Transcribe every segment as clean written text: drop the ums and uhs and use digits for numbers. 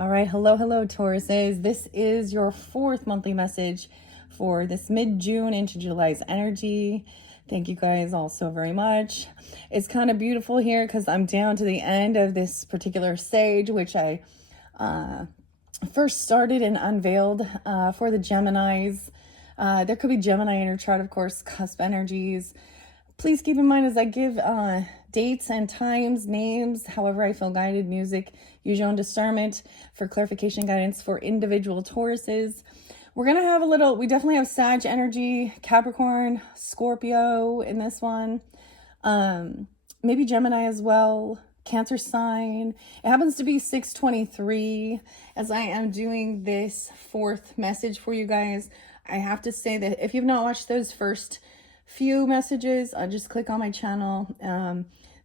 All right, hello, Tauruses. This is your fourth monthly message for this mid-June into July's energy. Thank you guys all so very much. It's kind of beautiful here because I'm down to the end of this particular stage, which I first started and unveiled for the Geminis. There could be Gemini in your chart, of course, cusp energies. Please keep in mind as I give dates and times, names, however I feel guided, music, use your own discernment for clarification guidance for individual Tauruses. We're going to have we definitely have Sag energy, Capricorn, Scorpio in this one. Maybe Gemini as well, Cancer sign. It happens to be 6/23 as I am doing this fourth message for you guys. I have to say that if you've not watched those first few messages, just click on my channel,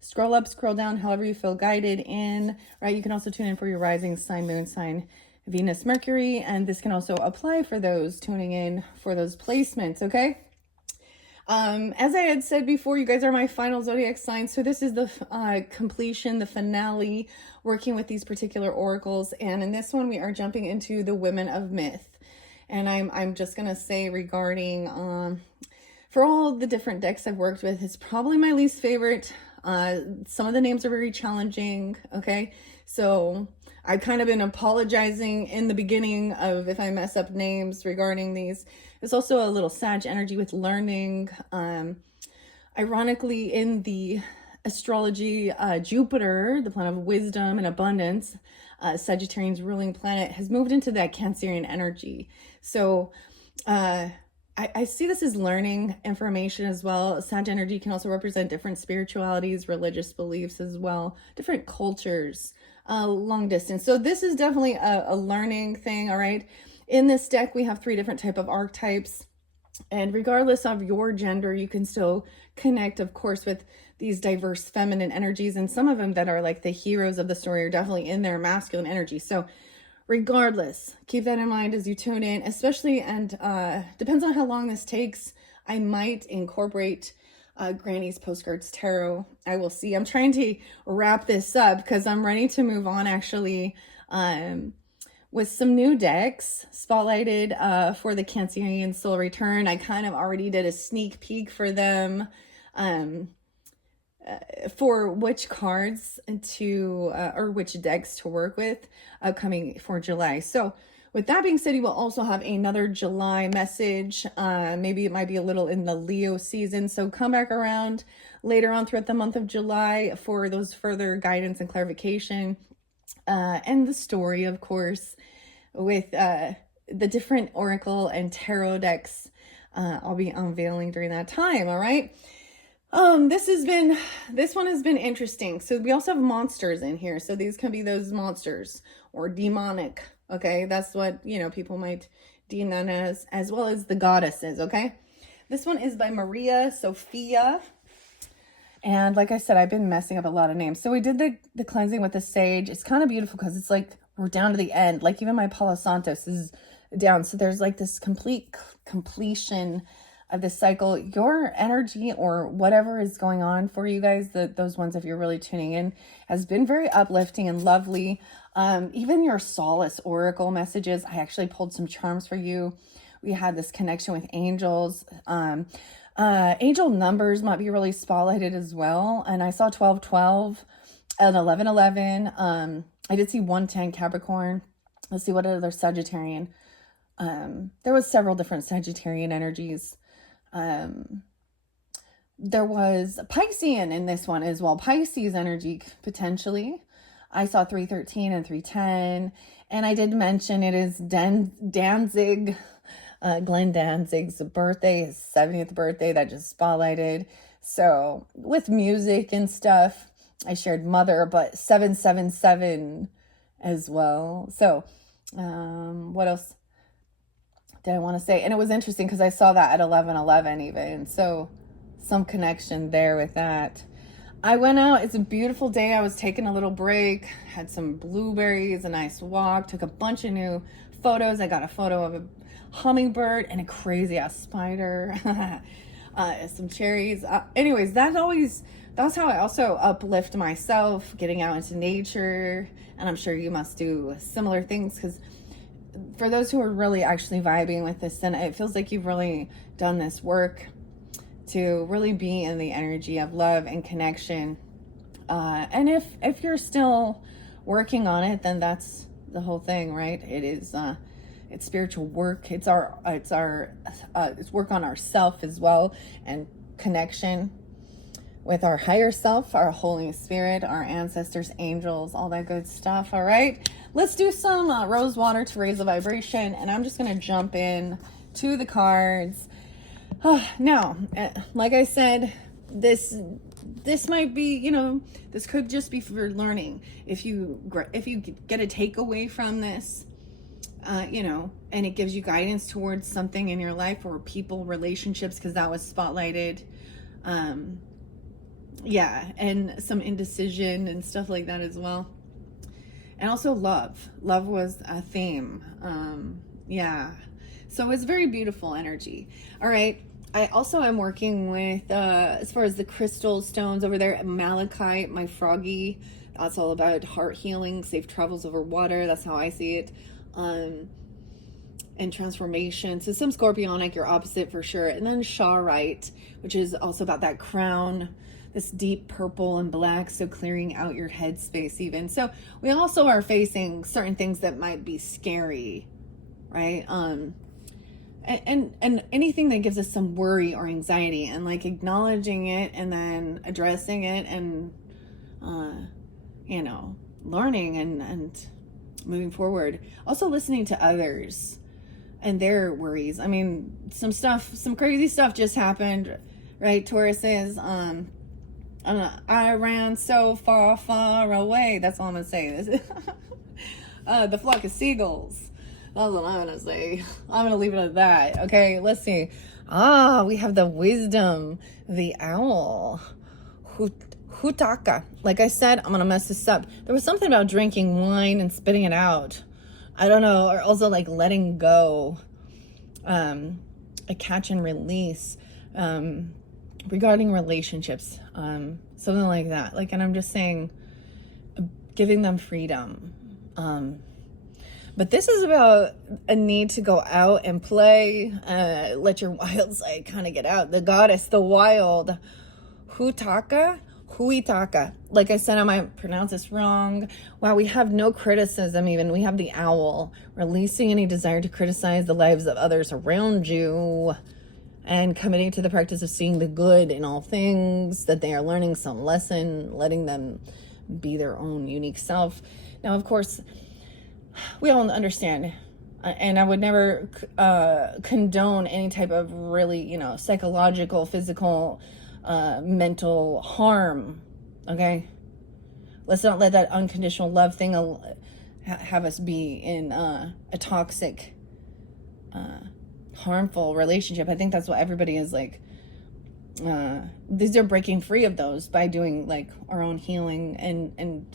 scroll up, scroll down, however you feel guided in, right? You can also tune in for your rising sign, moon sign, Venus, Mercury, and this can also apply for those tuning in for those placements, okay? As I had said before, you guys are my final zodiac signs, so this is the completion, the finale, working with these particular oracles, and in this one we are jumping into the women of myth, and I'm just gonna say regarding for all the different decks I've worked with, it's probably my least favorite. Some of the names are very challenging, okay? So I've kind of been apologizing in the beginning of if I mess up names regarding these. There's also a little Sag energy with learning. Ironically, in the astrology, Jupiter, the planet of wisdom and abundance, Sagittarian's ruling planet, has moved into that Cancerian energy. So I see this as learning information as well. Sag energy can also represent different spiritualities, religious beliefs as well, different cultures, long distance. So this is definitely a learning thing, all right? In this deck, we have 3 different type of archetypes. And regardless of your gender, you can still connect, of course, with these diverse feminine energies. And some of them that are like the heroes of the story are definitely in their masculine energy. So regardless, keep that in mind as you tune in, especially, and depends on how long this takes. I might incorporate Granny's Postcards Tarot. I will see. I'm trying to wrap this up because I'm ready to move on actually with some new decks spotlighted for the Cancerian Soul Return. I kind of already did a sneak peek for them. For which cards to or which decks to work with coming for July. So with that being said, you will also have another July message. Maybe it might be a little in the Leo season, so come back around later on throughout the month of July for those further guidance and clarification, and the story, of course, with the different oracle and tarot decks I'll be unveiling during that time. All right. This one has been interesting. So we also have monsters in here. So these can be those monsters or demonic. Okay. That's what, people might deem them as well as the goddesses. Okay. This one is by Maria Sophia. And like I said, I've been messing up a lot of names. So we did the cleansing with the sage. It's kind of beautiful because it's like we're down to the end. Like even my Palo Santos is down. So there's like this complete completion of this cycle. Your energy or whatever is going on for you guys, those ones, if you're really tuning in, has been very uplifting and lovely. Even your solace oracle messages, I actually pulled some charms for you. We had this connection with angels. Angel numbers might be really spotlighted as well. And I saw 1212 and 1111. I did see 110 Capricorn. Let's see what other Sagittarian. There was several different Sagittarian energies. There was Piscean in this one as well. Pisces energy, potentially. I saw 313 and 310. And I did mention it is Danzig, Glenn Danzig's birthday, his 70th birthday that just spotlighted. So with music and stuff, I shared Mother, but 777 as well. So what else did I want to say? And it was interesting because I saw that at 11:11 even. So some connection there with that. I went out. It's a beautiful day. I was taking a little break, had some blueberries, a nice walk, took a bunch of new photos. I got a photo of a hummingbird and a crazy ass spider, some cherries. Anyways, that always that's how I also uplift myself, getting out into nature. And I'm sure you must do similar things, because for those who are really actually vibing with this, then it feels like you've really done this work to really be in the energy of love and connection. And if you're still working on it, then that's the whole thing, right? It is it's spiritual work. It's work on ourself as well, and connection with our higher self, our Holy Spirit, our ancestors, angels, all that good stuff. All right, let's do some rose water to raise the vibration, and I'm just gonna jump in to the cards. Now, like I said, this might be, you know, this could just be for learning. If you get a takeaway from this, you know, and it gives you guidance towards something in your life, or people, relationships, because that was spotlighted. Yeah, and some indecision and stuff like that as well. And also love. Love was a theme. Yeah. So it's very beautiful energy. All right. I also am working with, as far as the crystal stones over there, malachite, my froggy. That's all about heart healing, safe travels over water. That's how I see it. And transformation. So some scorpionic, your opposite for sure. And then chaurite, which is also about that crown, this deep purple and black, so clearing out your head space even. So we also are facing certain things that might be scary, right? And anything that gives us some worry or anxiety, and like acknowledging it and then addressing it, and you know, learning and moving forward. Also listening to others and their worries. I mean, some crazy stuff just happened, right? Taurus is I ran so far away. That's all I'm gonna say. The flock of seagulls. That's what I'm gonna say. I'm gonna leave it at that. Okay, let's see. We have the wisdom, the owl, Hutaka. Like I said, I'm gonna mess this up. There was something about drinking wine and spitting it out. I don't know. Or also like letting go. A catch and release. Regarding relationships, something like that. Like, and I'm just saying, giving them freedom. But this is about a need to go out and play, let your wild side kind of get out. The goddess, the wild, Huitaka. Like I said, I might pronounce this wrong. Wow, we have no criticism even. We have the owl, releasing any desire to criticize the lives of others around you, and committing to the practice of seeing the good in all things, that they are learning some lesson, letting them be their own unique self. Now, of course, we all understand, and I would never condone any type of really, you know, psychological, physical, mental harm, okay? Let's not let that unconditional love thing have us be in a toxic, harmful relationship. I think that's what everybody is like. These are breaking free of those by doing like our own healing, and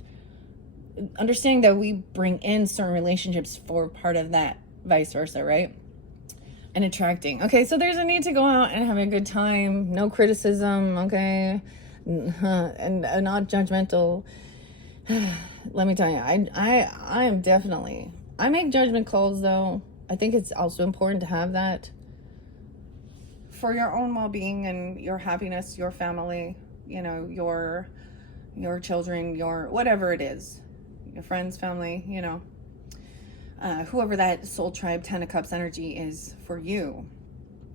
understanding that we bring in certain relationships for part of that, vice versa, right? And attracting. Okay, so there's a need to go out and have a good time. No criticism, okay? And not judgmental. Let me tell you, I am definitely, I make judgment calls though. I think it's also important to have that for your own well-being and your happiness, your family, you know, your children, your whatever it is, your friends, family, you know, whoever that soul tribe 10 of cups energy is for you.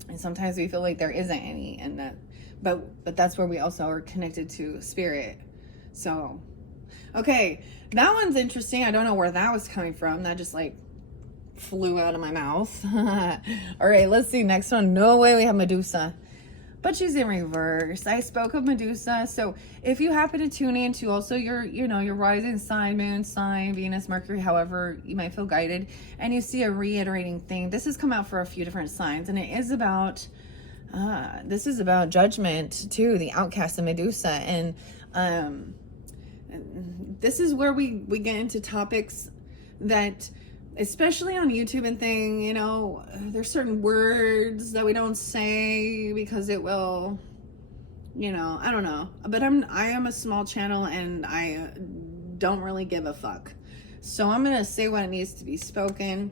And sometimes we feel like there isn't any, and that, but that's where we also are connected to spirit. So, okay, that one's interesting. I don't know where that was coming from. That just like flew out of my mouth. All right, let's see. Next one. No way, we have Medusa, but she's in reverse. I spoke of Medusa. So if you happen to tune in to also your, you know, your rising sign, moon sign, Venus, Mercury, however you might feel guided, and you see a reiterating thing, this has come out for a few different signs, and it is about, this is about judgment too, the outcast of Medusa. And this is where we get into topics that, especially on YouTube and thing, you know, there's certain words that we don't say because it will you know, I don't know. But I am a small channel and I don't really give a fuck. So I'm going to say what needs to be spoken.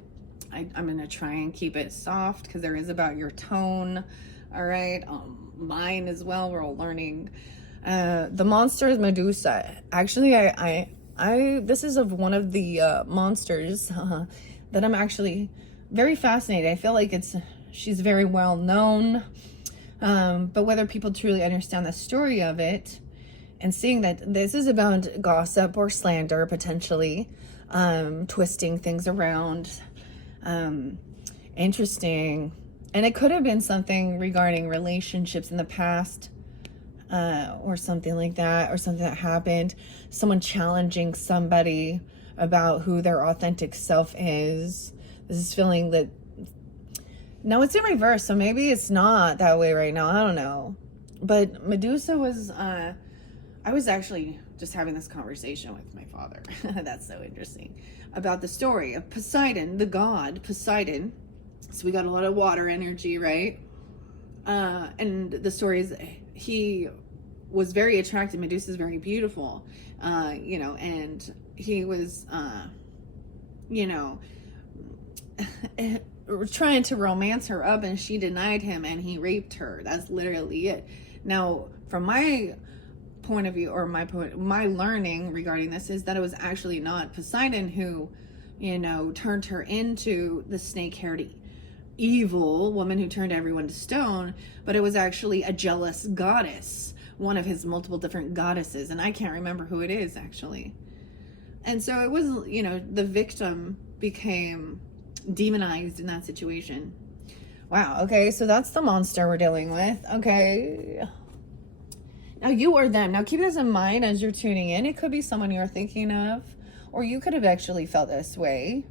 I'm going to try and keep it soft because there is about your tone. All right. Mine as well. We're all learning. The monster is Medusa. Actually, this is of one of the monsters that I'm actually very fascinated. I feel like she's very well known. But whether people truly understand the story of it, and seeing that this is about gossip or slander, potentially, twisting things around, interesting. And it could have been something regarding relationships in the past, or something like that, or something that happened, someone challenging somebody about who their authentic self is. This is feeling that, no, it's in reverse, so maybe it's not that way right now, I don't know. But Medusa was, I was actually just having this conversation with my father. That's so interesting. About the story of Poseidon, the god Poseidon. So we got a lot of water energy, right? And the story is he was very attractive. Medusa's very beautiful, you know, and he was, you know, trying to romance her up, and she denied him, and he raped her. That's literally it. Now, from my point of view, or my learning regarding this is that it was actually not Poseidon who, you know, turned her into the snake-haired evil woman who turned everyone to stone, but it was actually a jealous goddess, one of his multiple different goddesses, and I can't remember who it is actually. And so it was, you know, the victim became demonized in that situation. Wow, okay, so that's the monster we're dealing with. Okay. Now you or them. Now keep this in mind as you're tuning in. It could be someone you're thinking of, or you could have actually felt this way,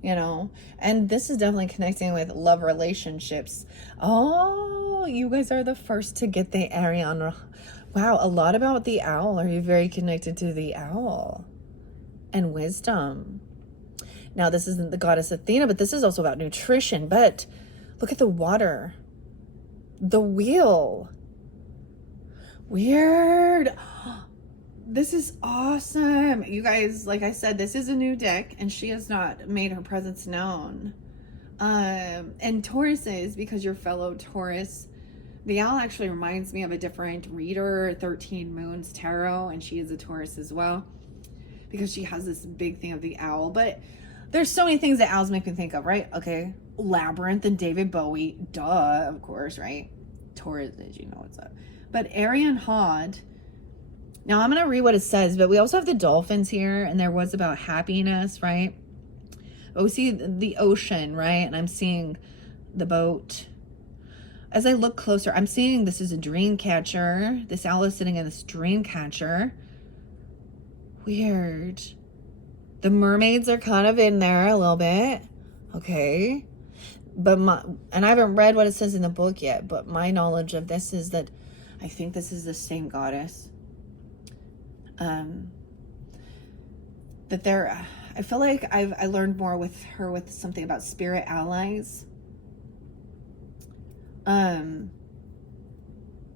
you know. And this is definitely connecting with love relationships. Oh, you guys are the first to get the Ariana. Wow, a lot about the owl. Are you very connected to the owl and wisdom? Now, this isn't the goddess Athena, but this is also about nutrition. But look at the water. The wheel. Weird. This is awesome. You guys, like I said, this is a new deck, and she has not made her presence known. And Taurus is, because you're fellow Taurus, the owl actually reminds me of a different reader, 13 Moons Tarot, and she is a Taurus as well, because she has this big thing of the owl. But there's so many things that owls make me think of, right? Okay, Labyrinth and David Bowie, duh, of course, right? Taurus is, you know what's up. But Arian Hod, now I'm going to read what it says, but we also have the dolphins here, and there was about happiness, right? But we see the ocean, right? And I'm seeing the boat. As I look closer, I'm seeing this is a dream catcher. This owl is sitting in this dream catcher. Weird. The mermaids are kind of in there a little bit. Okay. But and I haven't read what it says in the book yet, but my knowledge of this is that I think this is the same goddess. That I feel like I learned more with her with something about spirit allies.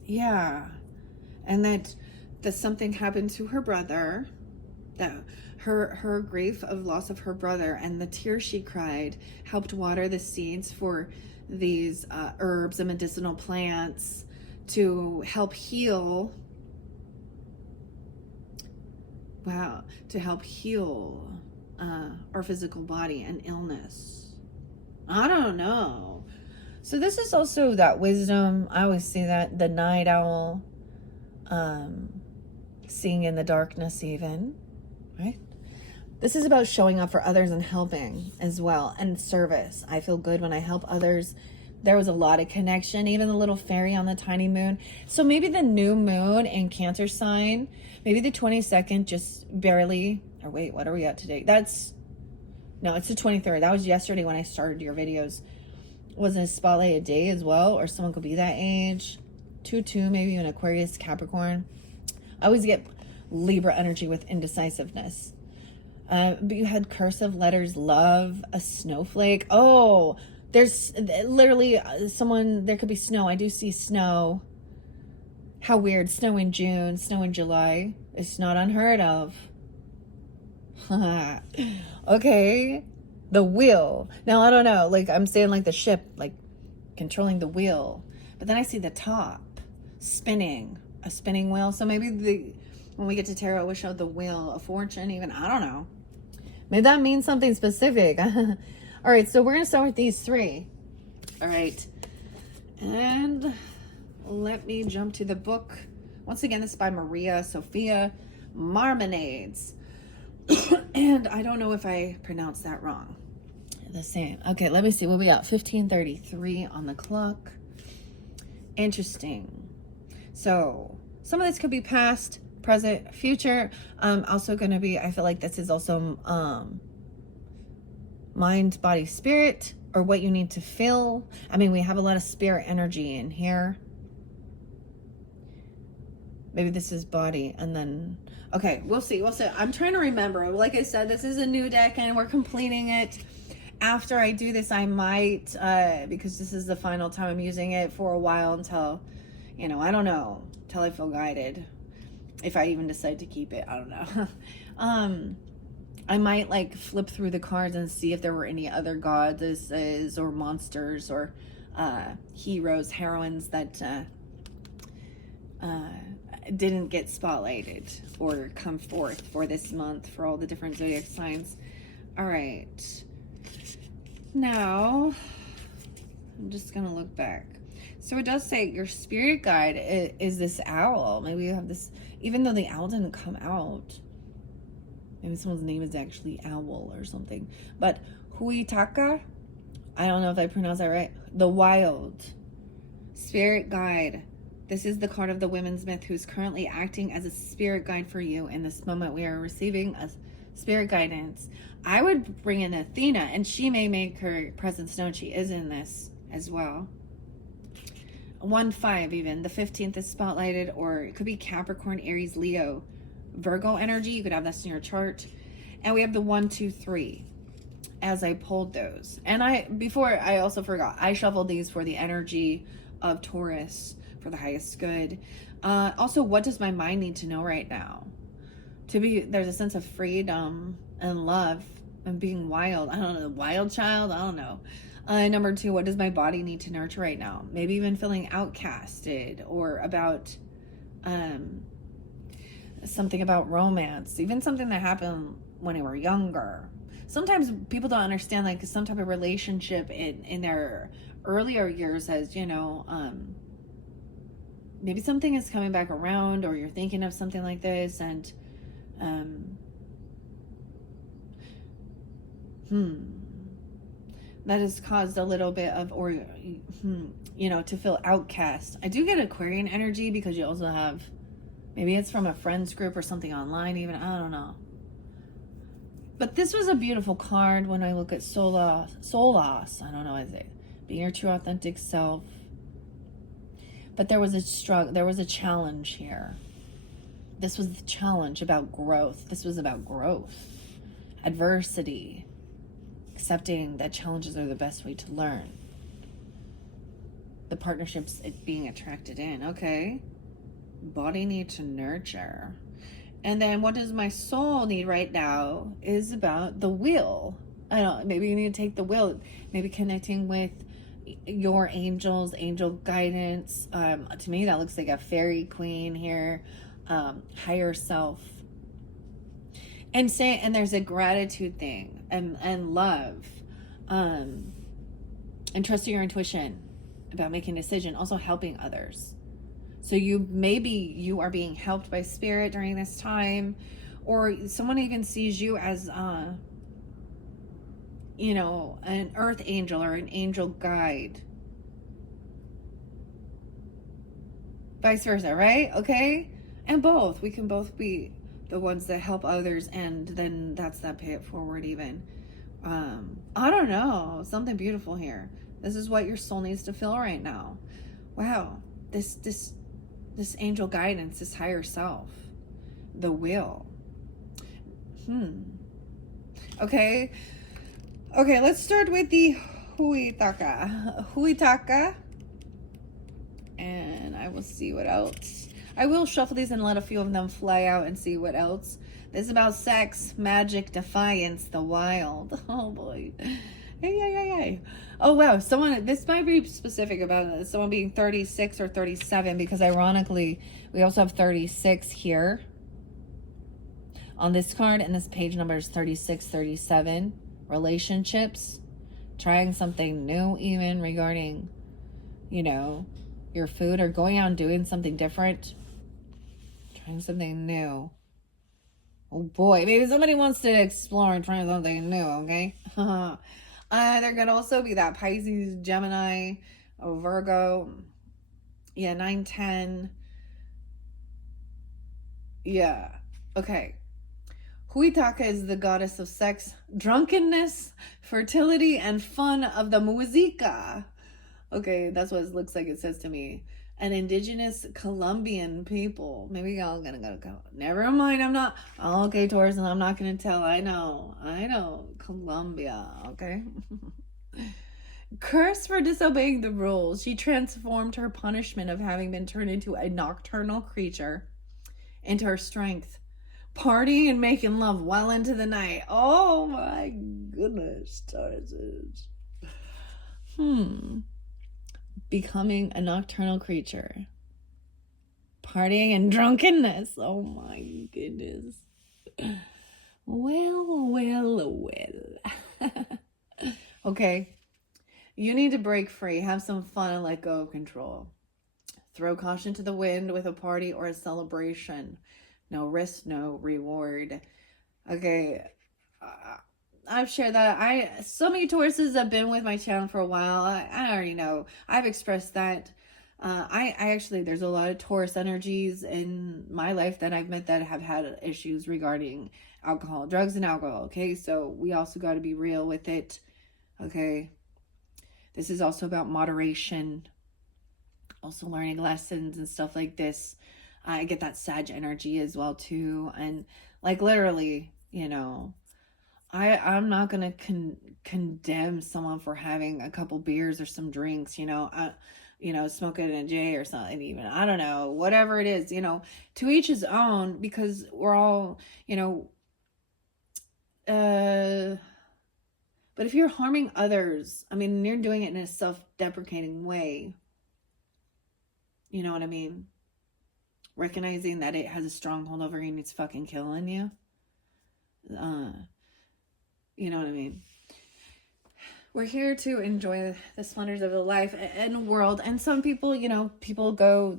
Yeah. And that something happened to her brother, that her grief of loss of her brother and the tears she cried helped water the seeds for these herbs and medicinal plants to help heal. Wow, to help heal our physical body and illness. I don't know. So this is also that wisdom. I always see that the night owl, seeing in the darkness even, right? This is about showing up for others and helping as well, and service. I feel good when I help others. There was a lot of connection, even the little fairy on the tiny moon. So maybe the new moon in Cancer sign, maybe the 22nd, just barely, or wait, what are we at today? No, it's the 23rd. That was yesterday when I started your videos. Wasn't a spotlight a day as well? Or someone could be that age. 2-2, maybe an Aquarius, Capricorn. I always get Libra energy with indecisiveness. But you had cursive letters, love, a snowflake. Oh, there's literally someone, there could be snow. I do see snow How weird. Snow in June, snow in July. It's not unheard of. Okay. The wheel. Now, I don't know. Like, I'm saying like the ship, like controlling the wheel. But then I see the top spinning. A spinning wheel. So maybe when we get to tarot, we show the wheel of fortune even. I don't know. Maybe that means something specific. All right. So we're going to start with these three. All right. And let me jump to the book. Once again, this is by Maria Sophia Marmonades. And I don't know if I pronounced that wrong. The same. Okay, let me see. What we got? 15:33 on the clock. Interesting. So some of this could be past, present, future. Also going to be, I feel like this is also mind, body, spirit, or what you need to feel. I mean, we have a lot of spirit energy in here. Maybe this is body, and then, okay, we'll see. We'll see. I'm trying to remember. Like I said, this is a new deck, and we're completing it. After I do this, I might, because this is the final time I'm using it, for a while until, you know, I don't know, until I feel guided. If I even decide to keep it, I don't know. I might like flip through the cards and see if there were any other goddesses or monsters or heroes, heroines that didn't get spotlighted or come forth for this month for all the different zodiac signs. All right. Now, I'm just going to look back. So it does say your spirit guide is this owl. Maybe you have this, even though the owl didn't come out. Maybe someone's name is actually Owl or something. But Huitaka, I don't know if I pronounced that right. The Wild. Spirit guide. This is the card of the women's myth who's currently acting as a spirit guide for you in this moment. We are receiving a spirit guidance. I would bring in Athena, and she may make her presence known. She is in this as well. 1-5 even. The 15th is spotlighted, or it could be Capricorn, Aries, Leo, Virgo energy. You could have this in your chart. And we have the 1, 2, 3 as I pulled those. And I also forgot, I shuffled these for the energy of Taurus for the highest good. Also, what does my mind need to know right now? There's a sense of freedom and love and being wild. I don't know, wild child? I don't know. Number 2, what does my body need to nurture right now? Maybe even feeling outcasted, or about something about romance, even something that happened when they were younger. Sometimes people don't understand, like, some type of relationship in their earlier years, as you know, maybe something is coming back around, or you're thinking of something like this, and that has caused a little bit of, or you know, to feel outcast. I do get Aquarian energy, because you also have, maybe it's from a friends group or something online even, I don't know. But this was a beautiful card when I look at Solas, I don't know, is it being your true authentic self? But there was a struggle, there was a challenge here. This was the challenge about growth. This was about growth, adversity, accepting that challenges are the best way to learn. The partnerships, it being attracted in. Okay. Body need to nurture. And then what does my soul need right now is about the will. I don't know, maybe you need to take the will, maybe connecting with your angels, angel guidance. To me, that looks like a fairy queen here. Higher self. And there's a gratitude thing and love. And trusting your intuition about making a decision, also helping others. So maybe you are being helped by spirit during this time, or someone even sees you as, you know, an earth angel or an angel guide. Vice versa, right? Okay? And both. We can both be the ones that help others, and then that's that pay it forward even. I don't know. Something beautiful here. This is what your soul needs to feel right now. Wow. This angel guidance, this higher self, the will. Okay, let's start with the Huitaka, and I will see what else. I will shuffle these and let a few of them fly out and see what else. This is about sex, magic, defiance, the wild. Oh boy. Hey. Oh wow, someone, this might be specific about someone being 36 or 37, because ironically, we also have 36 here on this card, and this page number is 36, 37. Relationships, trying something new, even regarding, you know, your food, or going out and doing something different, trying something new. Oh boy, maybe somebody wants to explore and try something new, okay? There could also be that Pisces, Gemini, Virgo. Yeah, 9, 10. Yeah, okay. Huitaka is the goddess of sex, drunkenness, fertility, and fun of the musica. Okay, that's what it looks like it says to me. An indigenous Colombian people. Maybe y'all gonna go. Never mind, I'm not. Okay, Taurus, and I'm not gonna tell. I know. Colombia, okay? Cursed for disobeying the rules, she transformed her punishment of having been turned into a nocturnal creature into her strength. Partying and making love well into the night. Oh my goodness, Taurus. Becoming a nocturnal creature. Partying and drunkenness. Oh my goodness. Well. Okay. You need to break free. Have some fun and let go of control. Throw caution to the wind with a party or a celebration. No risk, no reward. Okay. I've shared that. So many Tauruses have been with my channel for a while. I already know. I've expressed that. I actually, there's a lot of Taurus energies in my life that I've met that have had issues regarding alcohol, drugs and alcohol. Okay. So we also got to be real with it. Okay. This is also about moderation. Also learning lessons and stuff like this. I get that Sag energy as well too. And like literally, you know, I'm not going to condemn someone for having a couple beers or some drinks, you know, smoking in a J or something even. I don't know, whatever it is, you know, to each his own, because we're all, you know, but if you're harming others, I mean, you're doing it in a self-deprecating way. You know what I mean? Recognizing that it has a stronghold over you and it's fucking killing you. You know what I mean? We're here to enjoy the splendors of the life and world. And some people, you know, people go,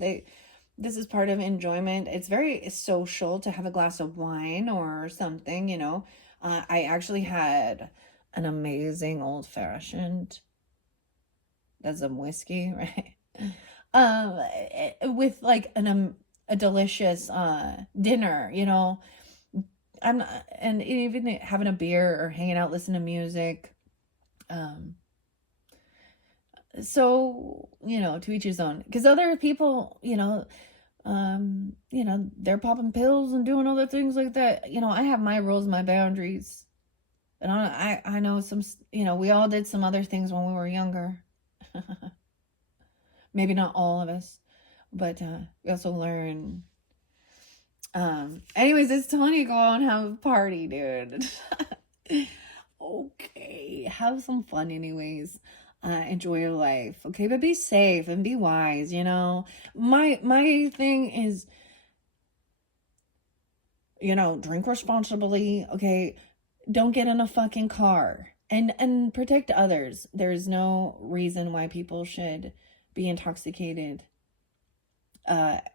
this is part of enjoyment. It's very social to have a glass of wine or something, you know. I actually had an amazing old fashioned. That's some whiskey, right? With like a delicious dinner, you know. And even having a beer or hanging out, listening to music. So, you know, to each his own. Because other people, you know, they're popping pills and doing other things like that. You know, I have my rules, my boundaries. And I know some, you know, we all did some other things when we were younger. Maybe not all of us, but we also learn. Anyways, it's time to go out and have a party, dude. Okay, have some fun anyways. Enjoy your life, okay? But be safe and be wise, you know? My thing is, you know, drink responsibly, okay? Don't get in a fucking car. And protect others. There's no reason why people should be intoxicated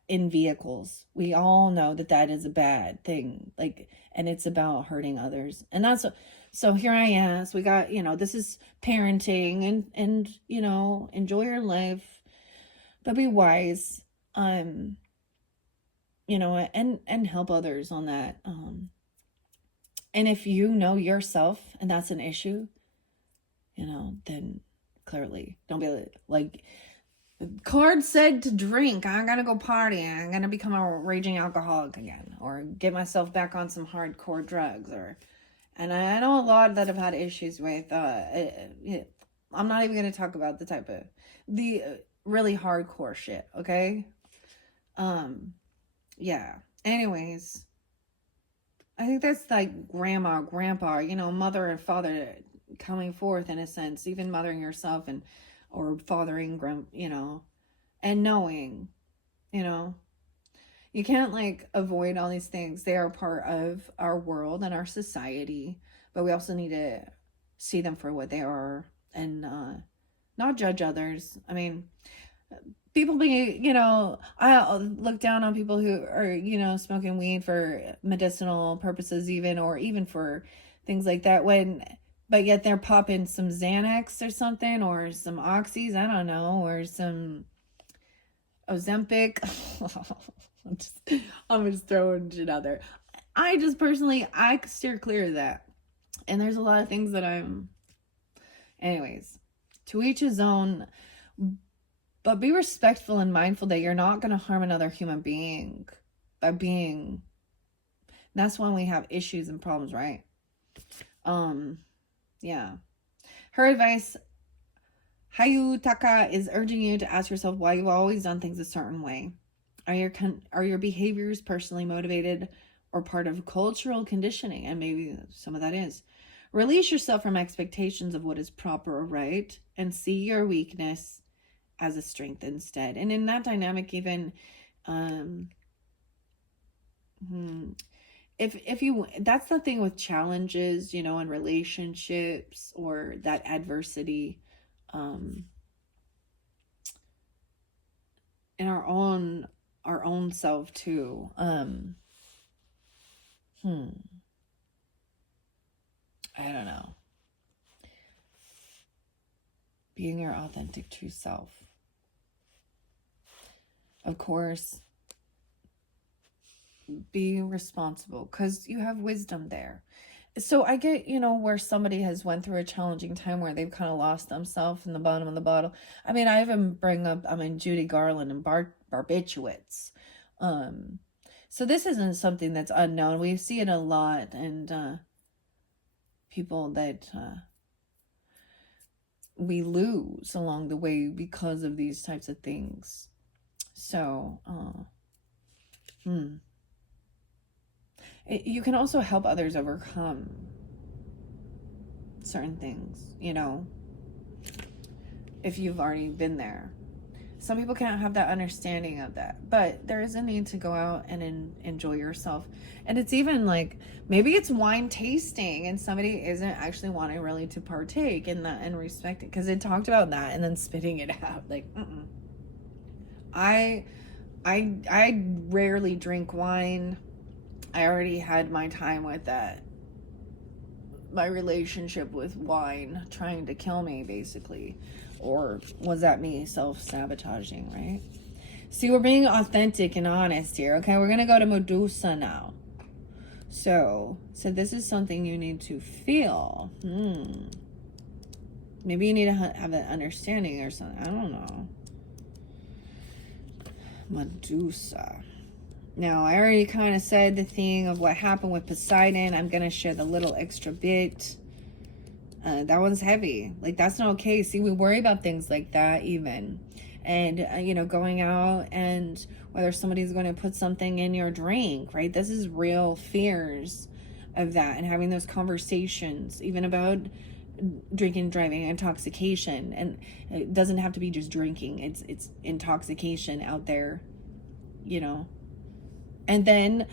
in vehicles. We all know that is a bad thing, like, and it's about hurting others. And that's so here I am. So we got, you know, this is parenting and you know, enjoy your life, but be wise, you know, and help others on that. And if you know yourself and that's an issue, you know, then clearly don't be like, card said to drink. I'm gonna go party. I'm gonna become a raging alcoholic again, or get myself back on some hardcore drugs, and I know a lot that have had issues with. I'm not even gonna talk about the type of the really hardcore shit. Okay. Yeah. Anyways, I think that's like grandma, grandpa, you know, mother and father coming forth in a sense, even mothering yourself and or fathering, you know, and knowing, you know, you can't like avoid all these things. They are part of our world and our society, but we also need to see them for what they are and not judge others. I mean, people being, you know, I look down on people who are, you know, smoking weed for medicinal purposes, even, or even for things like that, when, but yet they're popping some Xanax or something, or some Oxys, I don't know, or some Ozempic. I'm just throwing shit out there. I just personally, I steer clear of that. And there's a lot of things that anyways, to each his own. But be respectful and mindful that you're not going to harm another human being by being. That's when we have issues and problems, right? Yeah. Her advice, Hayutaka, is urging you to ask yourself why you've always done things a certain way. Are your behaviors personally motivated or part of cultural conditioning? And maybe some of that is. Release yourself from expectations of what is proper or right and see your weakness as a strength instead. And in that dynamic, even if you, that's the thing with challenges, you know, in relationships or that adversity, in our own self too. I don't know. Being your authentic true self. Of course, be responsible because you have wisdom there. So I get, you know, where somebody has went through a challenging time where they've kind of lost themselves in the bottom of the bottle. I mean, I even bring up, Judy Garland and Barbiturates. So this isn't something that's unknown. We see it a lot, and people that we lose along the way because of these types of things. So, you can also help others overcome certain things, you know, if you've already been there. Some people can't have that understanding of that, but there is a need to go out and enjoy yourself. And it's even like, maybe it's wine tasting and somebody isn't actually wanting really to partake in that and respect it, because it talked about that and then spitting it out. Like, I rarely drink wine. I already had my time with that. My relationship with wine trying to kill me, basically. Or was that me self-sabotaging, right? See, we're being authentic and honest here, okay? We're going to go to Medusa now. So this is something you need to feel. Maybe you need to have that understanding or something. I don't know. Medusa. Now, I already kind of said the thing of what happened with Poseidon. I'm going to share the little extra bit. That one's heavy. Like, that's not okay. See, we worry about things like that even. And, you know, going out and whether somebody's going to put something in your drink, right? This is real fears of that, and having those conversations, even about drinking, driving, intoxication. And it doesn't have to be just drinking. It's intoxication out there, you know. And then,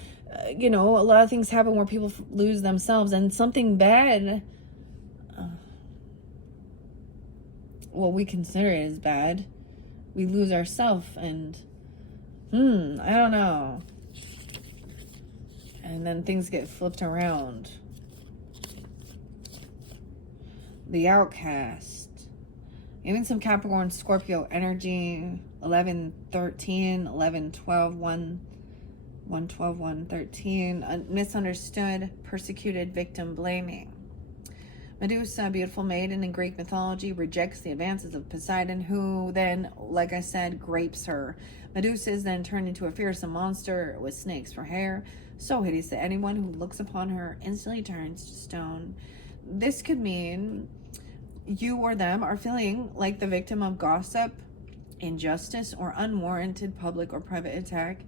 you know, a lot of things happen where people lose themselves, and something bad, well, we consider it as bad. We lose ourselves, and I don't know. And then things get flipped around. The outcast. Even some Capricorn, Scorpio energy. 11-13, 11-12, 112, 113. Misunderstood, persecuted, victim blaming. Medusa, beautiful maiden in Greek mythology, rejects the advances of Poseidon, who then, like I said, grapes her. Medusa is then turned into a fearsome monster with snakes for hair, so hideous that anyone who looks upon her instantly turns to stone. This could mean you or them are feeling like the victim of gossip, injustice, or unwarranted public or private attack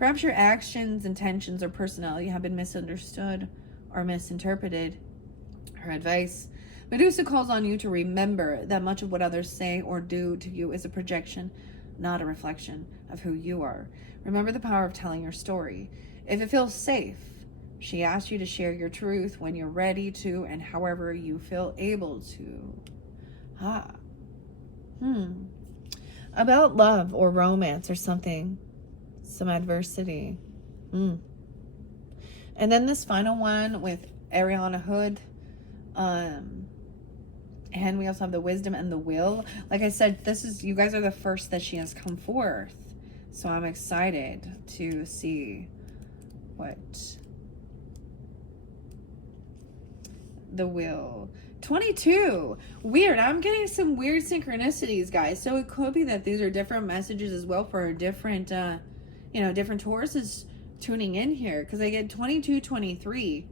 Perhaps your actions, intentions, or personality have been misunderstood or misinterpreted. Her advice: Medusa calls on you to remember that much of what others say or do to you is a projection, not a reflection of who you are. Remember the power of telling your story. If it feels safe, she asks you to share your truth when you're ready to and however you feel able to. About love or romance or something. Some adversity. And then this final one with Ariana Hood. And we also have the wisdom and the will. Like I said, you guys are the first that she has come forth. So I'm excited to see what the will. 22. Weird. I'm getting some weird synchronicities, guys. So it could be that these are different messages as well for different, different Tauruses tuning in here. Because I get 22, 23.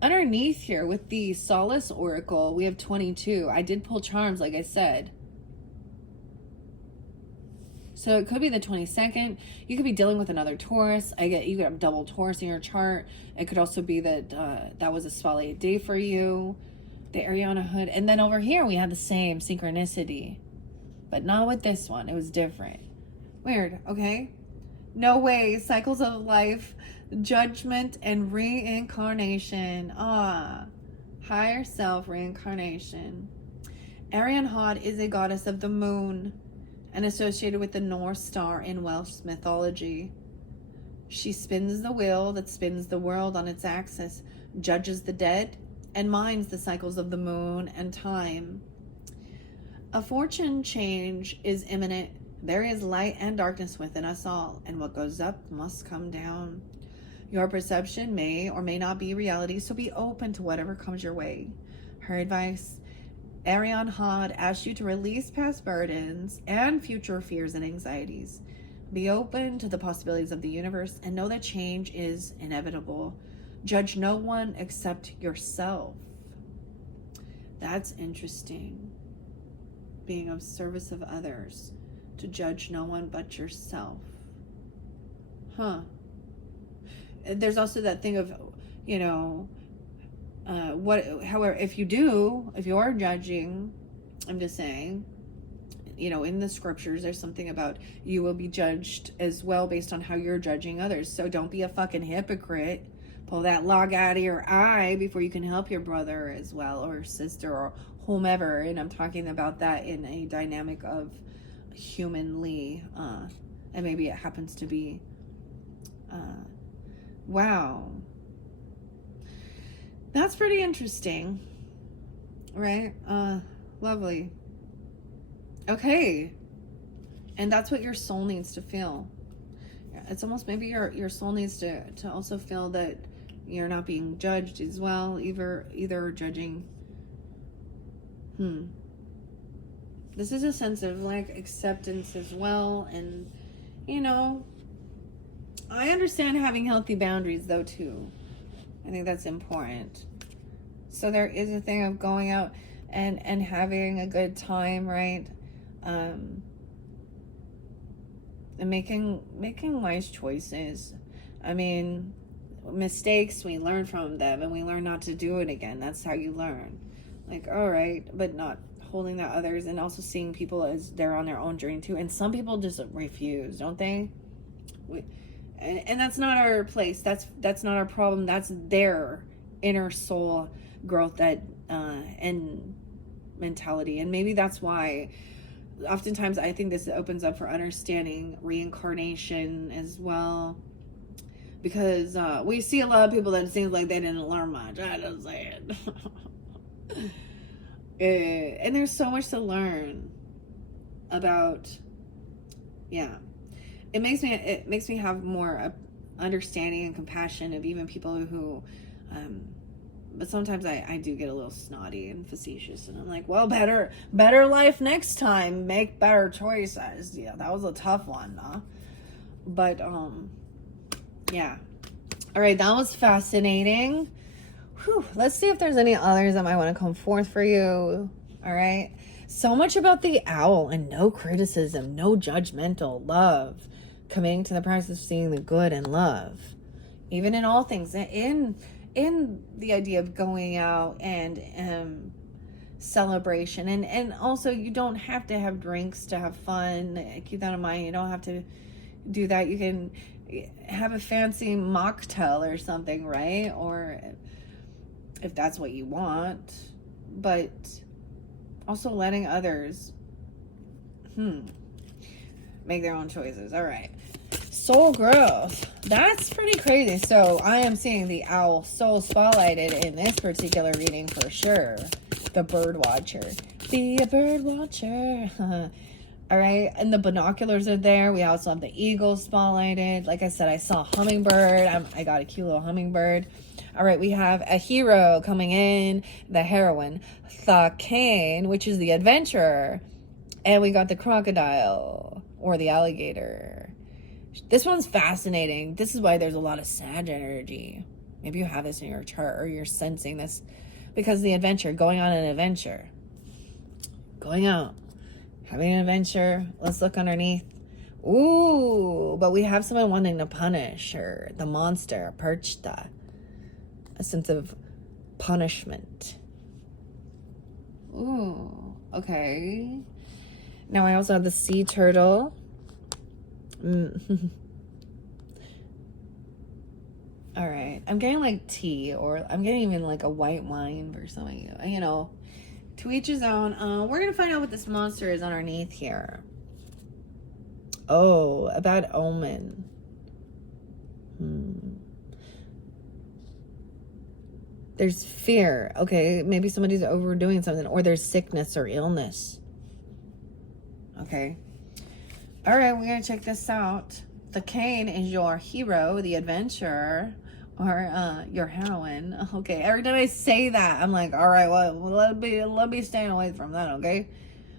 Underneath here with the Solace Oracle, we have 22. I did pull charms, like I said. So it could be the 22nd. You could be dealing with another Taurus. You could have double Taurus in your chart. It could also be that that was a spotlight day for you. The Ariana Hood. And then over here we have the same synchronicity. But not with this one. It was different. Weird, okay? No way. Cycles of life, judgment, and reincarnation. Higher self reincarnation. Ariana Hood is a goddess of the moon and associated with the North Star in Welsh mythology. She spins the wheel that spins the world on its axis, judges the dead, and minds the cycles of the moon and time. A fortune change is imminent. There is light and darkness within us all, and what goes up must come down. Your perception may or may not be reality, so be open to whatever comes your way. Her advice: Ariana Hood asks you to release past burdens and future fears and anxieties. Be open to the possibilities of the universe and know that change is inevitable. Judge no one except yourself. That's interesting. Being of service of others. To judge no one but yourself. There's also that thing of, however, if you are judging, I'm just saying, in the scriptures, there's something about you will be judged as well based on how you're judging others. So don't be a fucking hypocrite. Pull that log out of your eye before you can help your brother as well, or sister, or whomever. And I'm talking about that in a dynamic of humanly, and maybe it happens to be, wow. That's pretty interesting, right? Lovely. Okay. And that's what your soul needs to feel. It's almost maybe your soul needs to also feel that you're not being judged as well, either judging. This is a sense of acceptance as well. And, I understand having healthy boundaries though too. I think that's important. So there is a thing of going out and having a good time, right? And making wise choices. I mean, mistakes, we learn from them and we learn not to do it again. That's how you learn. All right, but not holding that others, and also seeing people as they're on their own journey too. And some people just refuse, don't they? And that's not our place. That's not our problem. That's their inner soul growth, and mentality. And maybe that's why oftentimes I think this opens up for understanding reincarnation as well, because we see a lot of people that it seems like they didn't learn much. I just say it. And there's so much to learn about. It makes me have more understanding and compassion of even people who, but sometimes I do get a little snotty and facetious, and I'm like, well, better life next time, make better choices. Yeah, that was a tough one, huh? But yeah. All right, that was fascinating. Whew. Let's see if there's any others that might want to come forth for you. All right. So much about the owl, and no criticism, no judgmental, love, committing to the practice of seeing the good in love, even in all things, in the idea of going out and celebration, and also you don't have to have drinks to have fun. Keep that in mind. You don't have to do that. You can have a fancy mocktail or something, right? Or if that's what you want, but also letting others make their own choices. All right, soul growth, that's pretty crazy. So I am seeing the owl soul spotlighted in this particular reading for sure. The bird watcher, be a bird watcher. All right, and the binoculars are there. We also have the eagle spotlighted. Like I said, I saw a hummingbird. I got a cute little hummingbird. All right, we have a hero coming in, the heroine, the cane, which is the adventurer. And we got the crocodile or the alligator. This one's fascinating. This is why there's a lot of Sag energy. Maybe you have this in your chart or you're sensing this, because the adventure, going on an adventure, going out, having an adventure. Let's look underneath. Ooh, but we have someone wanting to punish her. The monster, Perchta. A sense of punishment. Ooh, okay. Now I also have the sea turtle. All right. I'm getting like tea, or I'm getting even like a white wine for some of you. You know, to each his own. We're going to find out what this monster is underneath here. Oh, a bad omen. There's fear. Okay, maybe somebody's overdoing something, or there's sickness or illness. Okay. All right, we're going to check this out. The cane is your hero, the adventurer, or your heroine. Okay, every time I say that, I'm like, all right, well, let me stay away from that, okay?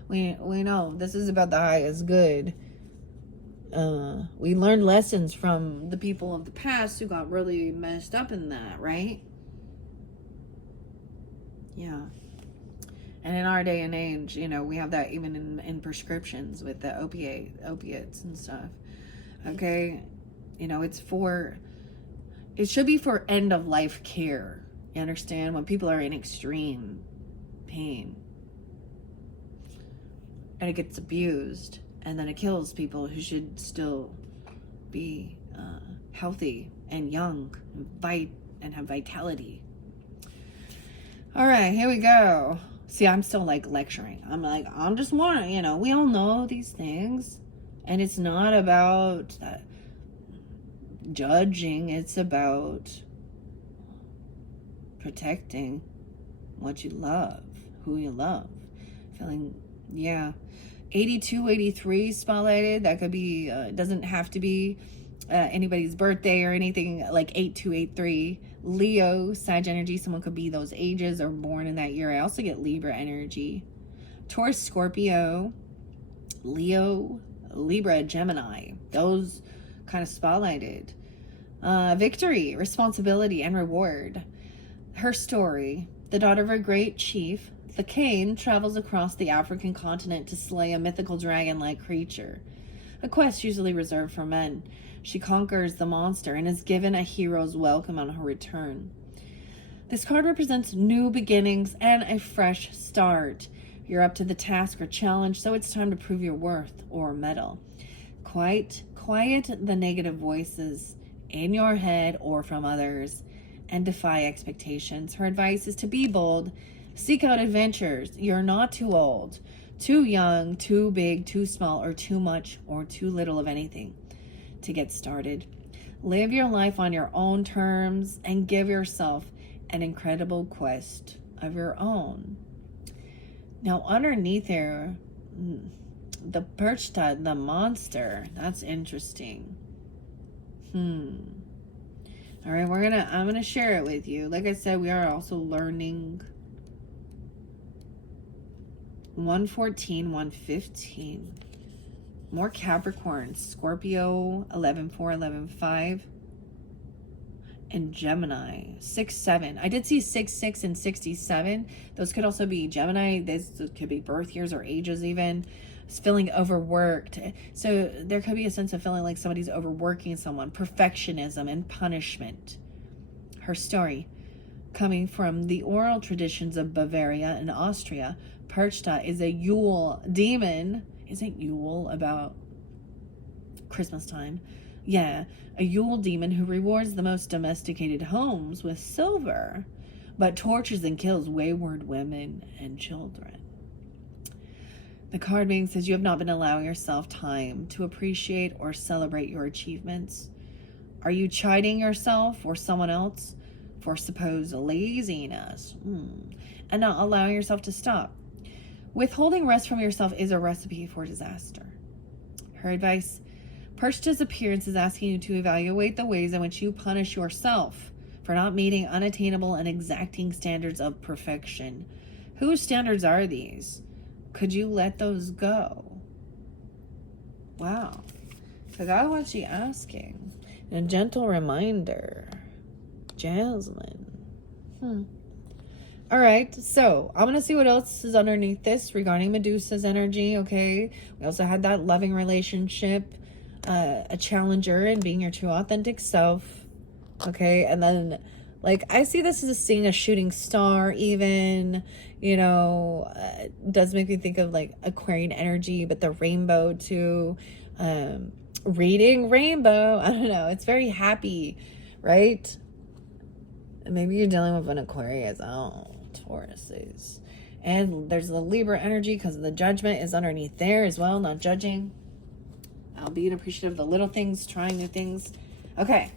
We know this is about the highest good. We learned lessons from the people of the past who got really messed up in that, right? Yeah. And in our day and age, you know, we have that even in prescriptions with the opiates and stuff. Okay? You know, it should be for end of life care. You understand? When people are in extreme pain. And it gets abused. And then it kills people who should still be healthy and young and have vitality. All right, here we go. See, I'm still like lecturing. I'm just wanting, you know, we all know these things. And it's not about judging. It's about protecting what you love, who you love. Feeling, yeah. 82, 83 spotlighted. That could be, it doesn't have to be anybody's birthday or anything, like 8283. Leo, Sag energy, someone could be those ages or born in that year. I also get Libra energy. Taurus, Scorpio, Leo, Libra, Gemini. Those kind of spotlighted. Victory, responsibility, and reward. Her story: the daughter of a great chief, the cane travels across the African continent to slay a mythical dragon-like creature. A quest usually reserved for men. She conquers the monster and is given a hero's welcome on her return. This card represents new beginnings and a fresh start. You're up to the task or challenge, so it's time to prove your worth or mettle. Quiet the negative voices in your head or from others and defy expectations. Her advice is to be bold, seek out adventures. You're not too old, too young, too big, too small, or too much or too little of anything to get started. Live your life on your own terms and give yourself an incredible quest of your own. Now underneath there, the Perchta, the monster, that's interesting. All right, I'm gonna share it with you. Like I said, we are also learning 114, 115. More Capricorn, Scorpio, 11-4, 11-5. And Gemini, 6-7. I did see 6-6 and 67. Those could also be Gemini. This could be birth years or ages even. feeling overworked. So there could be a sense of feeling like somebody's overworking someone, perfectionism and punishment. Her story, coming from the oral traditions of Bavaria and Austria, Perchta is a Yule demon. Isn't Yule about Christmas time? Yeah, a Yule demon who rewards the most domesticated homes with silver, but tortures and kills wayward women and children. The card being says you have not been allowing yourself time to appreciate or celebrate your achievements. Are you chiding yourself or someone else for supposed laziness and not allowing yourself to stop? Withholding rest from yourself is a recipe for disaster. Her advice, Perchta's appearance is asking you to evaluate the ways in which you punish yourself for not meeting unattainable and exacting standards of perfection. Whose standards are these? Could you let those go? Wow. So that's what she's asking. A gentle reminder. Jasmine. All right, so I'm going to see what else is underneath this regarding Medusa's energy, okay? We also had that loving relationship, a challenger and being your true authentic self, okay? And then, like, I see this as seeing a shooting star even, you know, does make me think of, like, Aquarian energy, but the rainbow too, reading rainbow, I don't know, it's very happy, right? Maybe you're dealing with an Aquarius. Oh, Tauruses. And there's the Libra energy because the judgment is underneath there as well. Not judging. Being appreciative of the little things, trying new things. Okay.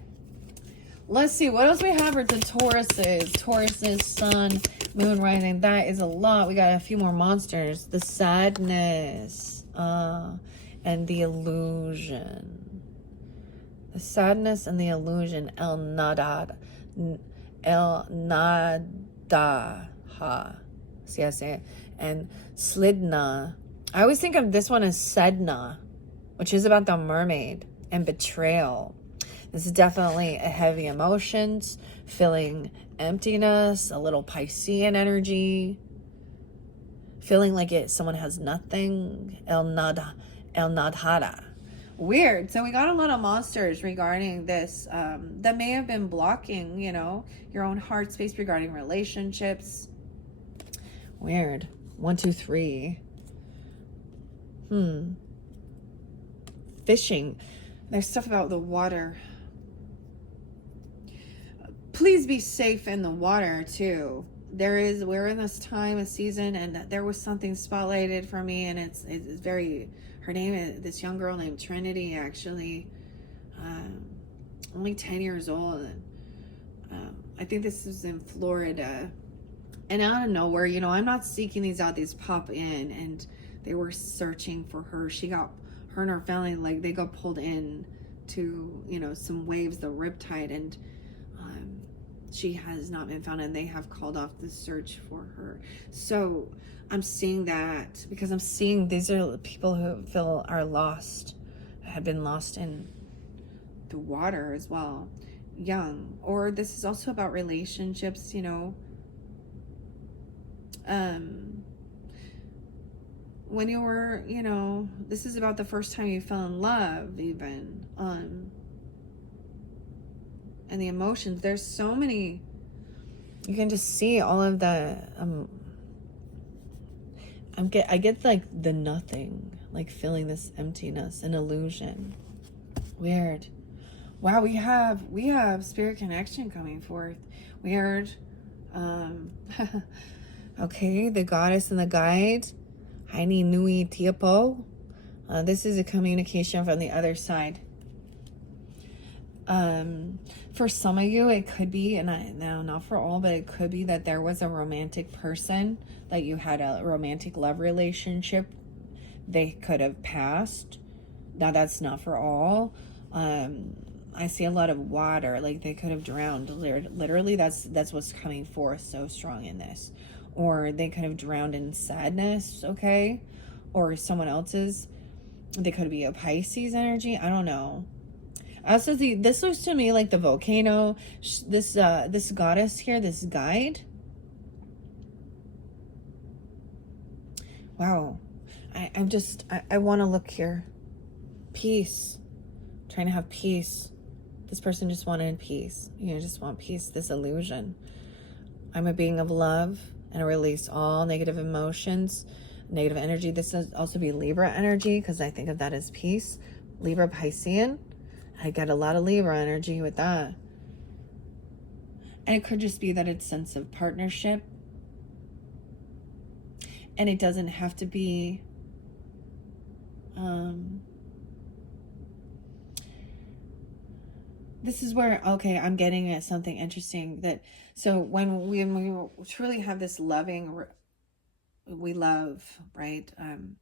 Let's see. What else we have for the Tauruses? Tauruses, sun, moon, rising. That is a lot. We got a few more monsters. The sadness. And the illusion. The sadness and the illusion. El Nadaha. See how I say it? And Slidna. I always think of this one as Sedna, which is about the mermaid and betrayal. This is definitely a heavy emotions, feeling emptiness, a little Piscean energy, feeling like someone has nothing. El Nadhara. Weird. So we got a lot of monsters regarding this that may have been blocking, you know, your own heart space regarding relationships. Weird. 1, 2, 3. Fishing. There's stuff about the water. Please be safe in the water too. We're in this time of season, and there was something spotlighted for me, and it's very. Her name is this young girl named Trinity, actually, only 10 years old. And, I think this is in Florida. And out of nowhere, you know, I'm not seeking these out. These pop in, and they were searching for her. Her and her family, like, they got pulled in to, you know, some waves, the riptide, and she has not been found, and they have called off the search for her. So I'm seeing that because I'm seeing these are people who are lost, have been lost in the water as well, young. Or this is also about relationships, you know. When you were, you know, this is about the first time you fell in love, even. And the emotions. There's so many. You can just see all of the. I get like the nothing, like feeling this emptiness and illusion. Weird. Wow, we have spirit connection coming forth. Weird. Okay, the goddess and the guide. Haini Nui Tiapo. This is a communication from the other side. For some of you, it could be, and now not for all, but it could be that there was a romantic person, that you had a romantic love relationship. They could have passed. Now that's not for all. I see a lot of water, like they could have drowned. Literally, that's what's coming forth so strong in this. Or they could have drowned in sadness, okay? Or someone else's. They could be a Pisces energy. I don't know. Also, this looks to me like the volcano. This goddess here, this guide. Wow. I want to look here. Peace. Trying to have peace. This person just wanted peace. You just want peace, this illusion. I'm a being of love, and I release all negative emotions, negative energy. This would also be Libra energy, because I think of that as peace. Libra Piscean. I get a lot of Libra energy with that. And it could just be that it's sense of partnership. And it doesn't have to be this is where, okay, I'm getting at something interesting. That so when we truly have this loving, we love, right? And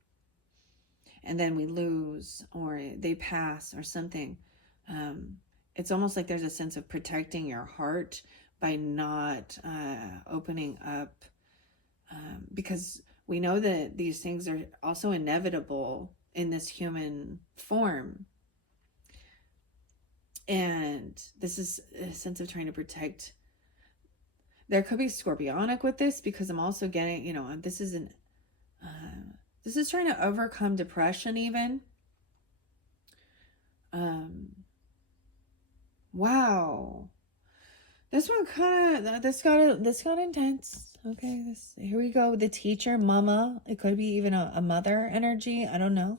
then we lose, or they pass, or something. It's almost like there's a sense of protecting your heart by not opening up, because we know that these things are also inevitable in this human form. And this is a sense of trying to protect. There could be scorpionic with this, because I'm also getting, this is trying to overcome depression even. Wow. This one this got intense. Okay, here we go. The teacher, mama. It could be even a mother energy. I don't know.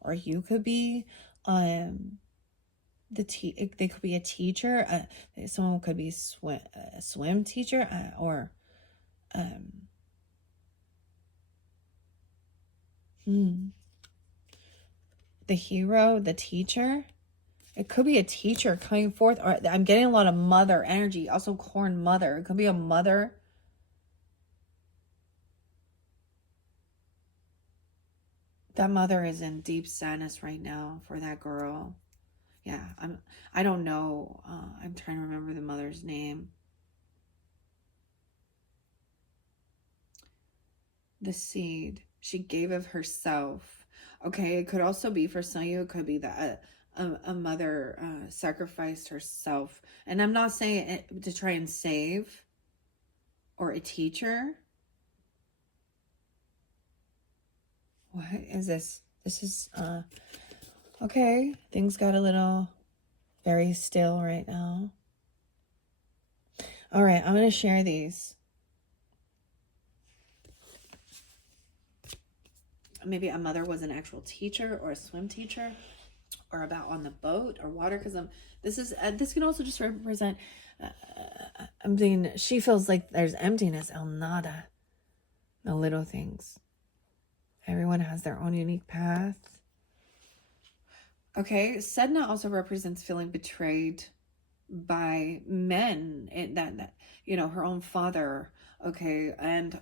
Or you could be, they could be a teacher. Someone could be a swim teacher, or the hero, the teacher. It could be a teacher coming forth, or I'm getting a lot of mother energy. Also, corn mother. It could be a mother. That mother is in deep sadness right now for that girl. Yeah, I don't know. I'm trying to remember the mother's name. The seed she gave of herself. Okay, it could also be for some of you. It could be that a mother sacrificed herself, and I'm not saying it to try and save. Or a teacher. What is this? This is okay. Things got a little very still right now. All right, I'm going to share these. Maybe a mother was an actual teacher, or a swim teacher, or about on the boat or water. Because this can also just represent. I mean, she feels like there's emptiness. El nada, the little things. Everyone has their own unique path. Okay, Sedna also represents feeling betrayed by men, and that her own father, okay, and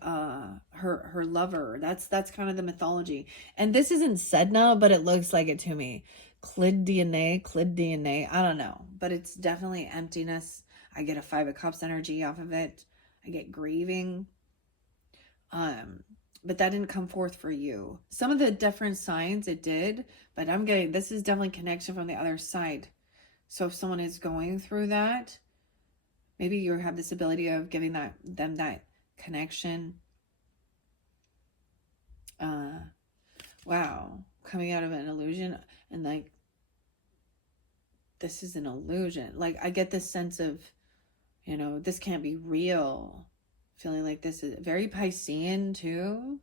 her lover. That's kind of the mythology. And this isn't Sedna, but it looks like it to me. Clid DNA, I don't know, but it's definitely emptiness. I get a 5 of Cups energy off of it. I get grieving. But that didn't come forth for you. Some of the different signs it did, but I'm getting, this is definitely connection from the other side. So if someone is going through that, maybe you have this ability of giving them that connection. Wow, coming out of an illusion, and like, this is an illusion. Like, I get this sense of, this can't be real. Feeling like this is very Piscean too.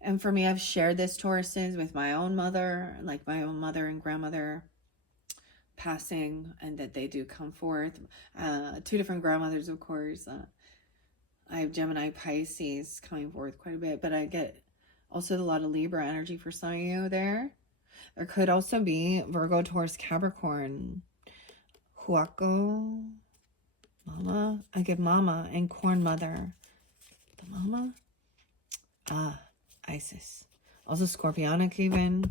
And for me, I've shared this, Tauruses, with my own mother, like my own mother and grandmother passing, and that they do come forth. 2 different grandmothers, of course. I have Gemini, Pisces coming forth quite a bit, but I get also a lot of Libra energy for some of you there. There could also be Virgo, Taurus, Capricorn, Huaco, Mama. I get Mama and Corn Mother. The Mama? Isis. Also Scorpionic even.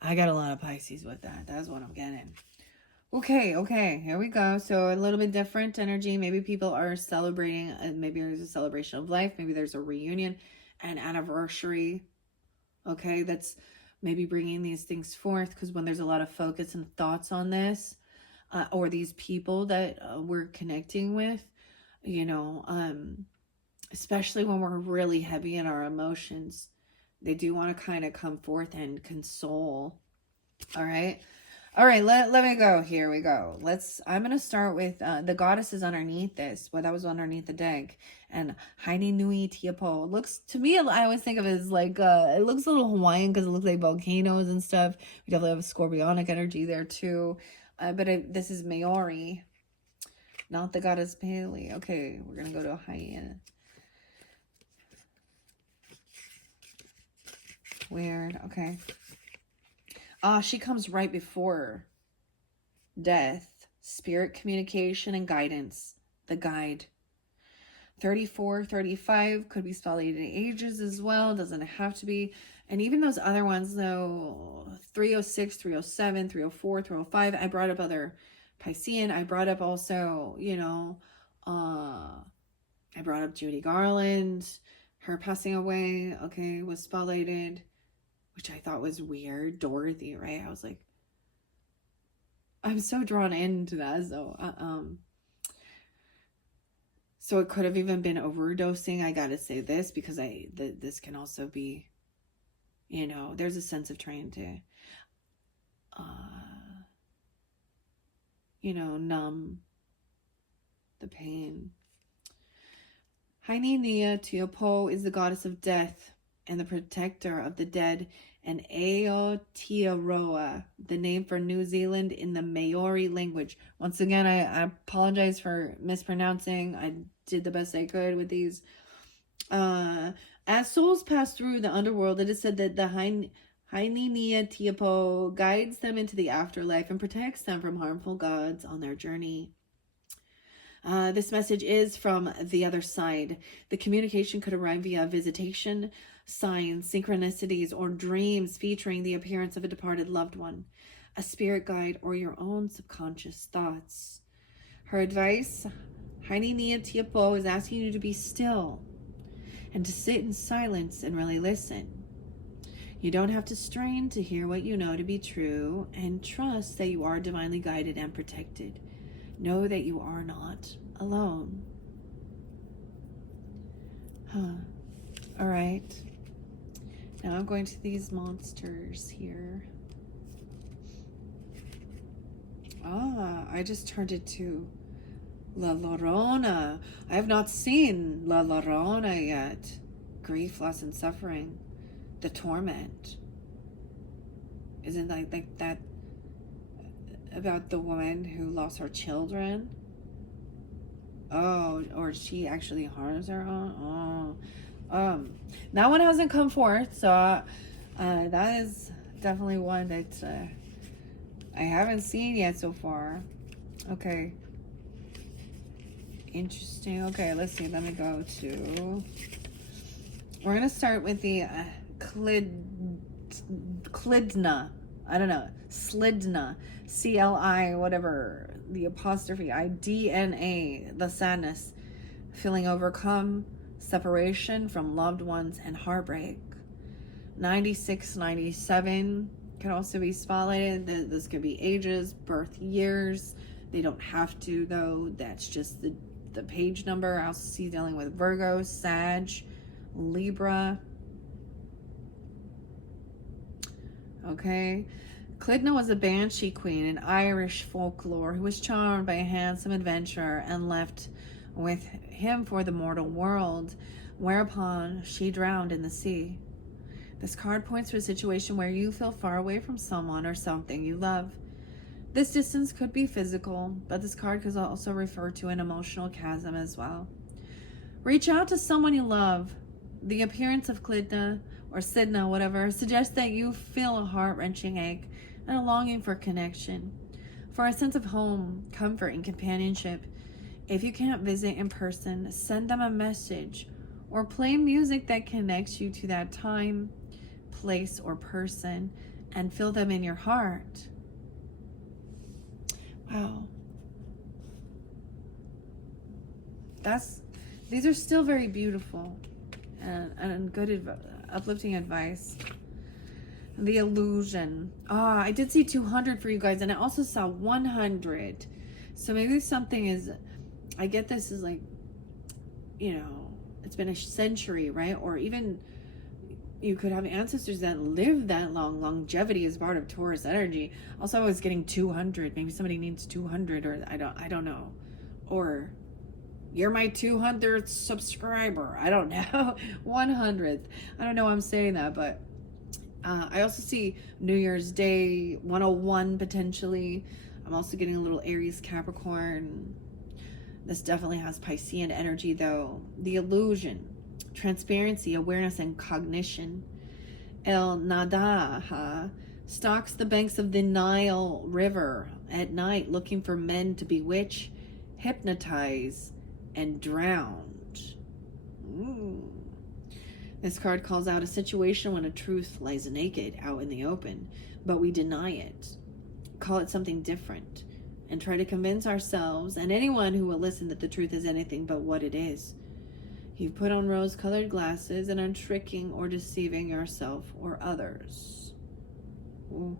I got a lot of Pisces with that. That's what I'm getting. Okay. Here we go. So a little bit different energy. Maybe people are celebrating. Maybe there's a celebration of life. Maybe there's a reunion, an anniversary. Okay, that's maybe bringing these things forth, because when there's a lot of focus and thoughts on this, or these people that we're connecting with, especially when we're really heavy in our emotions. They do want to kind of come forth and console. All right. All right, let me go. Here we go. I'm going to start with the goddesses underneath this. Well, that was underneath the deck. And Haine Nui Tiapo. Looks, to me, I always think of it as like, it looks a little Hawaiian because it looks like volcanoes and stuff. We definitely have a scorpionic energy there too. This is Maori, not the goddess Pele. Okay, we're going to go to Haine. Weird. Okay. She comes right before death, spirit communication and guidance, the guide. 34, 35 could be spelled in ages as well, doesn't have to be. And even those other ones though, 306, 307, 304, 305, I brought up other Piscean. I brought up also, I brought up Judy Garland, her passing away, okay, was spotlighted, which I thought was weird. Dorothy, right? I was like, I'm so drawn into that. So it could have even been overdosing. I gotta say this because this can also be, there's a sense of trying to, numb the pain. Haine Nia Teopo is the goddess of death and the protector of the dead, and Aotearoa, the name for New Zealand in the Maori language. Once again, I apologize for mispronouncing. I did the best I could with these. As souls pass through the underworld, it is said that the Haine Nia Teopo guides them into the afterlife and protects them from harmful gods on their journey. This message is from the other side. The communication could arrive via visitation, signs, synchronicities, or dreams featuring the appearance of a departed loved one, a spirit guide, or your own subconscious thoughts. Her advice, Haine Nia Tiapo, is asking you to be still and to sit in silence and really listen. You don't have to strain to hear what you know to be true, and trust that you are divinely guided and protected. Know that you are not alone. All right. Now I'm going to these monsters here. I just turned it to La Llorona. I have not seen La Llorona yet. Grief, loss, and suffering. The torment. Isn't like that about the woman who lost her children? Oh, or she actually harms her own? That one hasn't come forth, so that is definitely one that I haven't seen yet so far. Okay. Interesting. Okay, let's see. Let me go to... We're going to start with the Klidna. I don't know. Slidna. CLI, whatever. The apostrophe I. DNA. The sadness. Feeling overcome. Separation from loved ones and heartbreak. 96, 97 can also be spotlighted. This could be ages, birth years. They don't have to, though. That's just the page number. I also see dealing with Virgo, Sag, Libra. Okay. Clydna was a banshee queen in Irish folklore who was charmed by a handsome adventurer and left with him for the mortal world, whereupon she drowned in the sea. This card points to a situation where you feel far away from someone or something you love. This distance could be physical, but this card could also refer to an emotional chasm as well. Reach out to someone you love. The appearance of Clydna or Sidna, whatever, suggests that you feel a heart-wrenching ache and a longing for connection, for a sense of home, comfort, and companionship. If you can't visit in person, send them a message or play music that connects you to that time, place, or person, and feel them in your heart. Wow. These are still very beautiful and good uplifting advice. The illusion. I did see 200 for you guys, and I also saw 100. So maybe something is, I get this is like, it's been a century, right? Or even you could have ancestors that live that long. Longevity is part of Taurus energy. Also, I was getting 200. Maybe somebody needs 200, or I don't know. Or you're my 200th subscriber. I don't know. 100th. I don't know why I'm saying that, but I also see New Year's Day 101 potentially. I'm also getting a little Aries Capricorn. This definitely has Piscean energy though. The illusion, transparency, awareness, and cognition. El Nadaha stalks the banks of the Nile River at night looking for men to bewitch, hypnotize, and drowned. Ooh. This card calls out a situation when a truth lies naked out in the open, but we deny it. Call it something different and try to convince ourselves and anyone who will listen that the truth is anything but what it is. You've put on rose-colored glasses and are tricking or deceiving yourself or others. Ooh.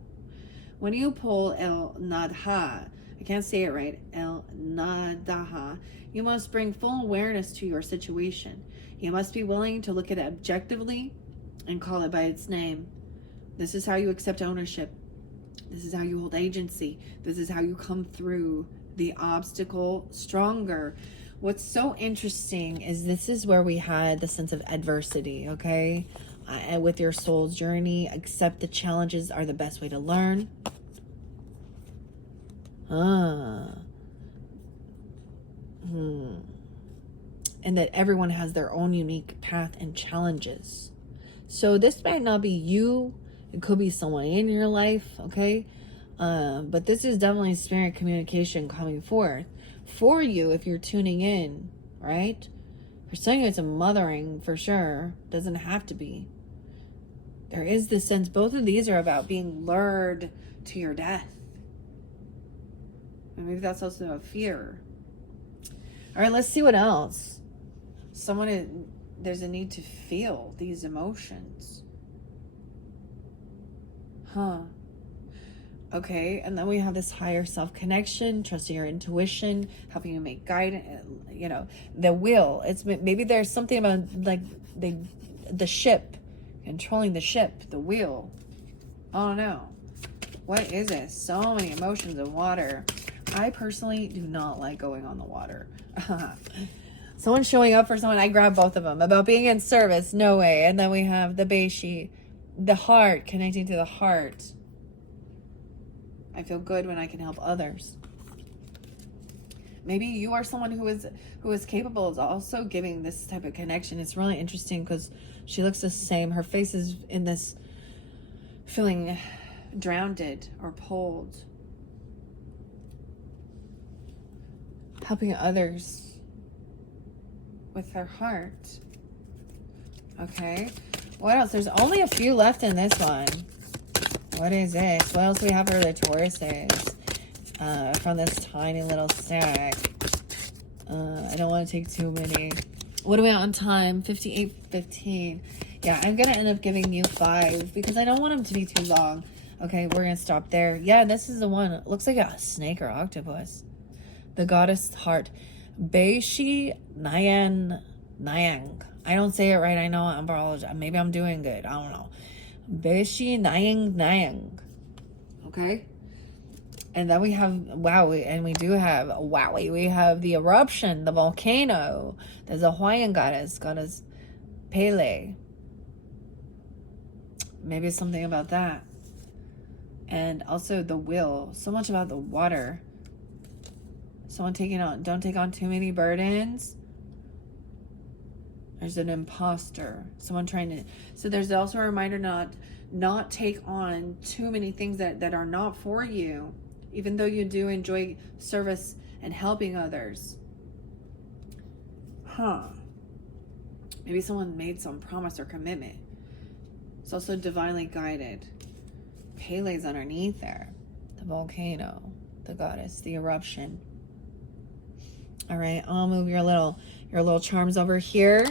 When you pull El Nadha, I can't say it right, El Nadaha, you must bring full awareness to your situation. You must be willing to look at it objectively and call it by its name. This is how you accept ownership. This is how you hold agency. This is how you come through the obstacle stronger. What's so interesting is this is where we had the sense of adversity, okay? With your soul's journey, accept the challenges are the best way to learn. And that everyone has their own unique path and challenges. So this might not be you. It could be someone in your life, okay? But this is definitely spirit communication coming forth for you if you're tuning in, right? For some of you, it's a mothering for sure. Doesn't have to be. There is this sense, both of these are about being lured to your death. And maybe that's also a fear. All right, let's see what else. There's a need to feel these emotions. Okay, and then we have this higher self connection, trusting your intuition, helping you make guidance, the will. It's maybe there's something about like the ship, controlling the ship, the wheel. Oh no. What is this? So many emotions of water. I personally do not like going on the water. Someone showing up for someone, I grab both of them. About being in service, no way. And then we have the Beishi, the heart, connecting to the heart. I feel good when I can help others. Maybe you are someone who is capable of also giving this type of connection. It's really interesting because she looks the same. Her face is in this feeling drowned or pulled. Helping others with her heart. Okay. What else? There's only a few left in this one. What is this? What else do we have for the Tauruses? From this tiny little stack. I don't want to take too many. What are we on time? 58:15. Yeah, I'm going to end up giving you 5 because I don't want them to be too long. Okay, we're going to stop there. Yeah, this is the one. It looks like a snake or octopus. The goddess heart. Beishi Nyang. I don't say it right. I know. I'm apologize. Maybe I'm doing good. I don't know. Beishi Nyang. Okay. And then we have Wowie, and we do have Wowie. We have the eruption, the volcano. There's a Hawaiian goddess Pele. Maybe something about that. And also the will. So much about the water. Someone don't take on too many burdens. There's an imposter. Someone trying to, so there's also a reminder not take on too many things that are not for you, even though you do enjoy service and helping others. Maybe someone made some promise or commitment. It's also divinely guided. Pele's underneath there. The volcano, the goddess, the eruption. All right, I'll move your little charms over here.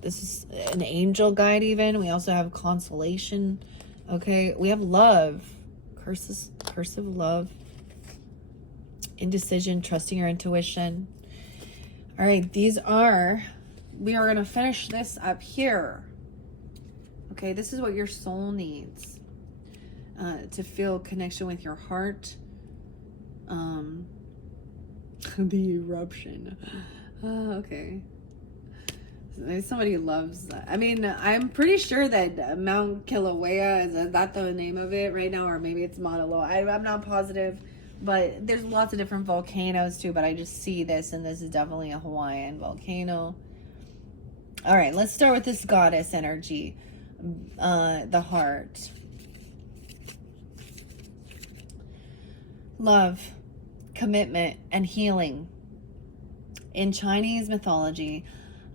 This is an angel guide even. We also have consolation. Okay, we have love. Cursive love. Indecision, trusting your intuition. All right, these are we are going to finish this up here. Okay, this is what your soul needs. To feel connection with your heart. The eruption. Okay. Somebody loves that. I mean, I'm pretty sure that Mount Kilauea, is that the name of it right now? Or maybe it's Mauna Loa. I'm not positive. But there's lots of different volcanoes too. But I just see this, and this is definitely a Hawaiian volcano. All right, let's start with this goddess energy. The heart. Love, commitment, and healing. In Chinese mythology,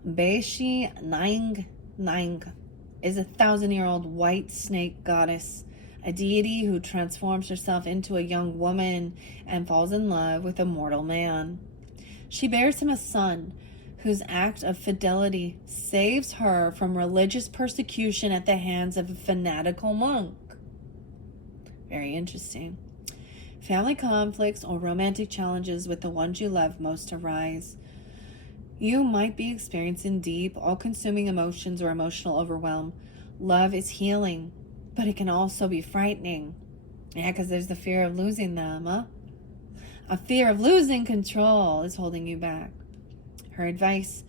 Bei Nang Nang is a 1,000-year-old white snake goddess, a deity who transforms herself into a young woman and falls in love with a mortal man. She bears him a son, whose act of fidelity saves her from religious persecution at the hands of a fanatical monk. Very interesting. Family conflicts or romantic challenges with the ones you love most arise. You might be experiencing deep, all-consuming emotions or emotional overwhelm. Love is healing, but it can also be frightening. Yeah, because there's the fear of losing them, huh? A fear of losing control is holding you back. Her advice,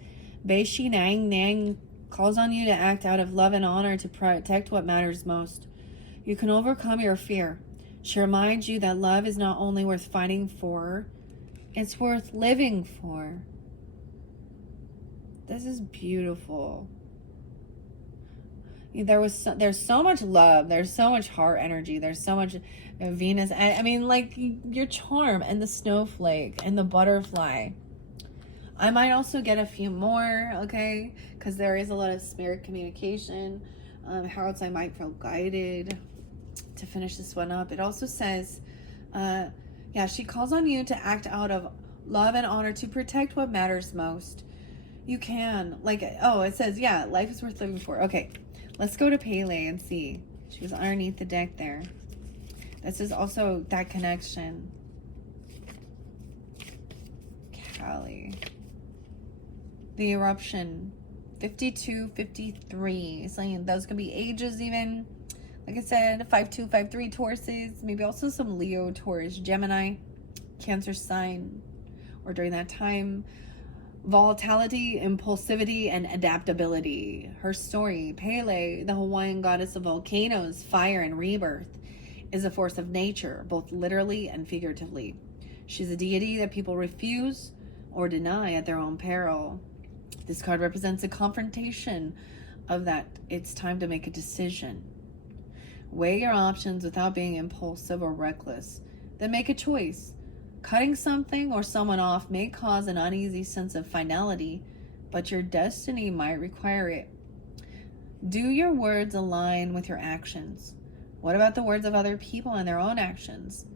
Bei Nang Nang, calls on you to act out of love and honor to protect what matters most. You can overcome your fear. She reminds you that love is not only worth fighting for, it's worth living for. This is beautiful. There's so much love. There's so much heart energy. There's so much Venus. I mean, like your charm and the snowflake and the butterfly. I might also get a few more, okay? Because there is a lot of spirit communication. How else I might feel guided to finish this one up. It also says, she calls on you to act out of love and honor to protect what matters most. You can, it says, life is worth living for. Okay, let's go to Pele and see. She was underneath the deck there. This is also that connection. Kali. The eruption. 52, 53. So those could be ages even. Like I said, 5-2, 5-3 Tauruses. Maybe also some Leo, Taurus, Gemini, Cancer sign. Or during that time. Volatility, impulsivity, and adaptability. Her story, Pele, the Hawaiian goddess of volcanoes, fire, and rebirth, is a force of nature, both literally and figuratively. She's a deity that people refuse or deny at their own peril. This card represents a confrontation of that it's time to make a decision. Weigh your options without being impulsive or reckless. Then make a choice. Cutting something or someone off may cause an uneasy sense of finality, but your destiny might require it. Do your words align with your actions? What about the words of other people and their own actions?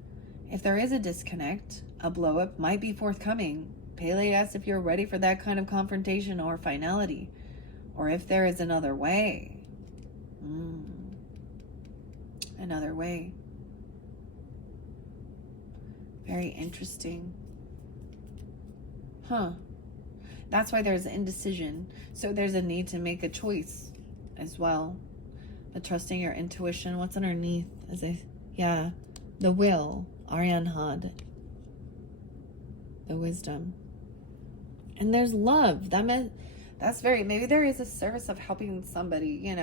If there is a disconnect, a blow-up might be forthcoming. Pele asks if you're ready for that kind of confrontation or finality, or if there is another way. Another way. Very interesting. That's why there's indecision. So there's a need to make a choice as well. But trusting your intuition. What's underneath? The will. Aryanhad. The wisdom. And there's love. That's maybe there is a service of helping somebody,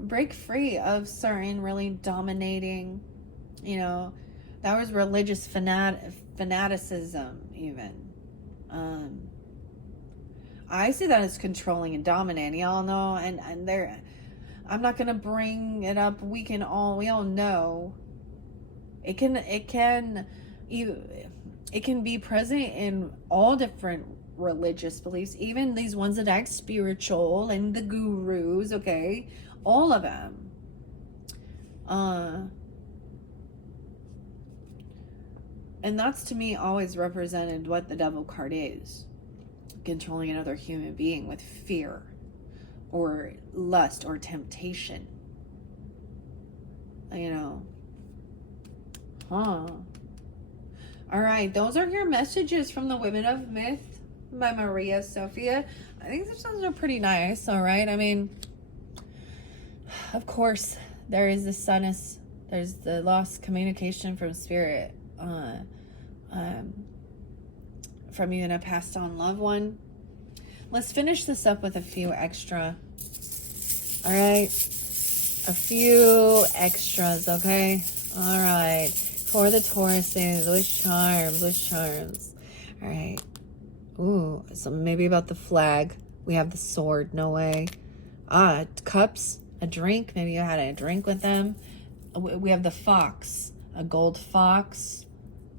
break free of certain really dominating, that was religious fanaticism even. I see that as controlling and dominating, y'all know, and there, I'm not gonna bring it up. We all know it can be present in all different religious beliefs, even these ones that act spiritual and the gurus, okay, all of them. And that's to me always represented what the devil card is. Controlling another human being with fear or lust or temptation. All right, those are your messages from the Women of Myth by Maria Sophia. I think these ones are pretty nice, all right? I mean, of course, there is the sadness, there's the lost communication from spirit, from you and a passed on loved one. Let's finish this up with a few extra. All right, a few extras, okay? All right, for the Tauruses, which charms? All right. Ooh, something maybe about the flag. We have the sword, no way. Cups, a drink. Maybe you had a drink with them. We have the fox, a gold fox.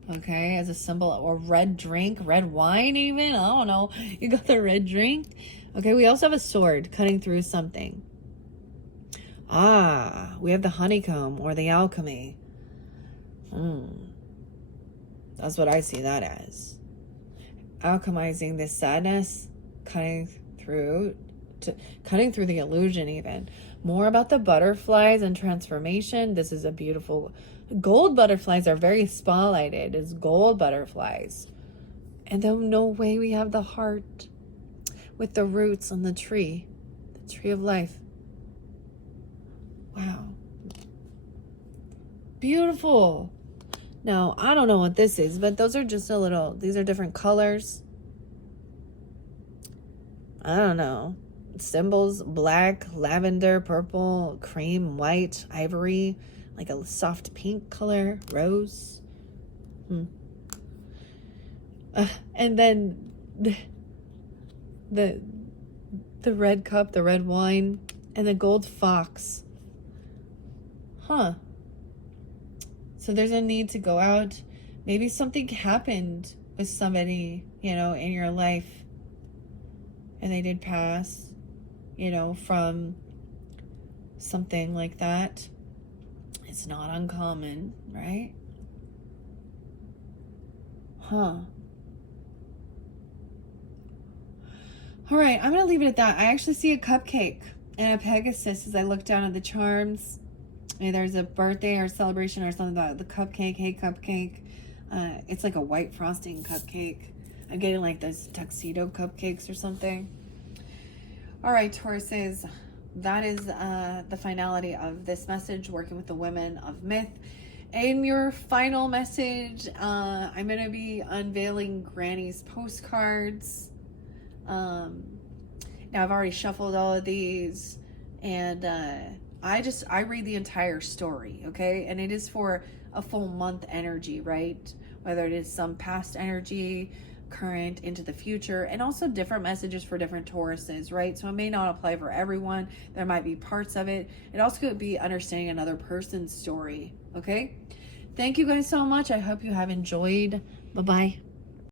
Okay, as a symbol, or red drink, red wine even. I don't know. You got the red drink. Okay, we also have a sword cutting through something. We have the honeycomb or the alchemy. That's what I see that as. Alchemizing this sadness, cutting through the illusion even. More about the butterflies and transformation. This is a beautiful... Gold butterflies are very spotlighted as gold butterflies. And then no way we have the heart with the roots on the tree of life. Wow. Beautiful. Now, I don't know what this is, but those are just these are different colors. I don't know. Symbols, black, lavender, purple, cream, white, ivory, like a soft pink color, rose. And then the red cup, the red wine, and the gold fox. So there's a need to go out. Maybe something happened with somebody, in your life. And they did pass, from something like that. It's not uncommon, right? All right, I'm going to leave it at that. I actually see a cupcake and a Pegasus as I look down at the charms. Maybe there's a birthday or celebration or something about the cupcake. Hey, cupcake. It's like a white frosting cupcake. I'm getting like those tuxedo cupcakes or something. All right, Tauruses. That is the finality of this message, working with the women of myth. In your final message, I'm going to be unveiling Granny's postcards. Now, I've already shuffled all of these, and I read the entire story, okay? And it is for a full month energy, right? Whether it is some past energy, current, into the future, and also different messages for different Tauruses, right? So it may not apply for everyone. There might be parts of it. It also could be understanding another person's story, okay? Thank you guys so much. I hope you have enjoyed. Bye-bye.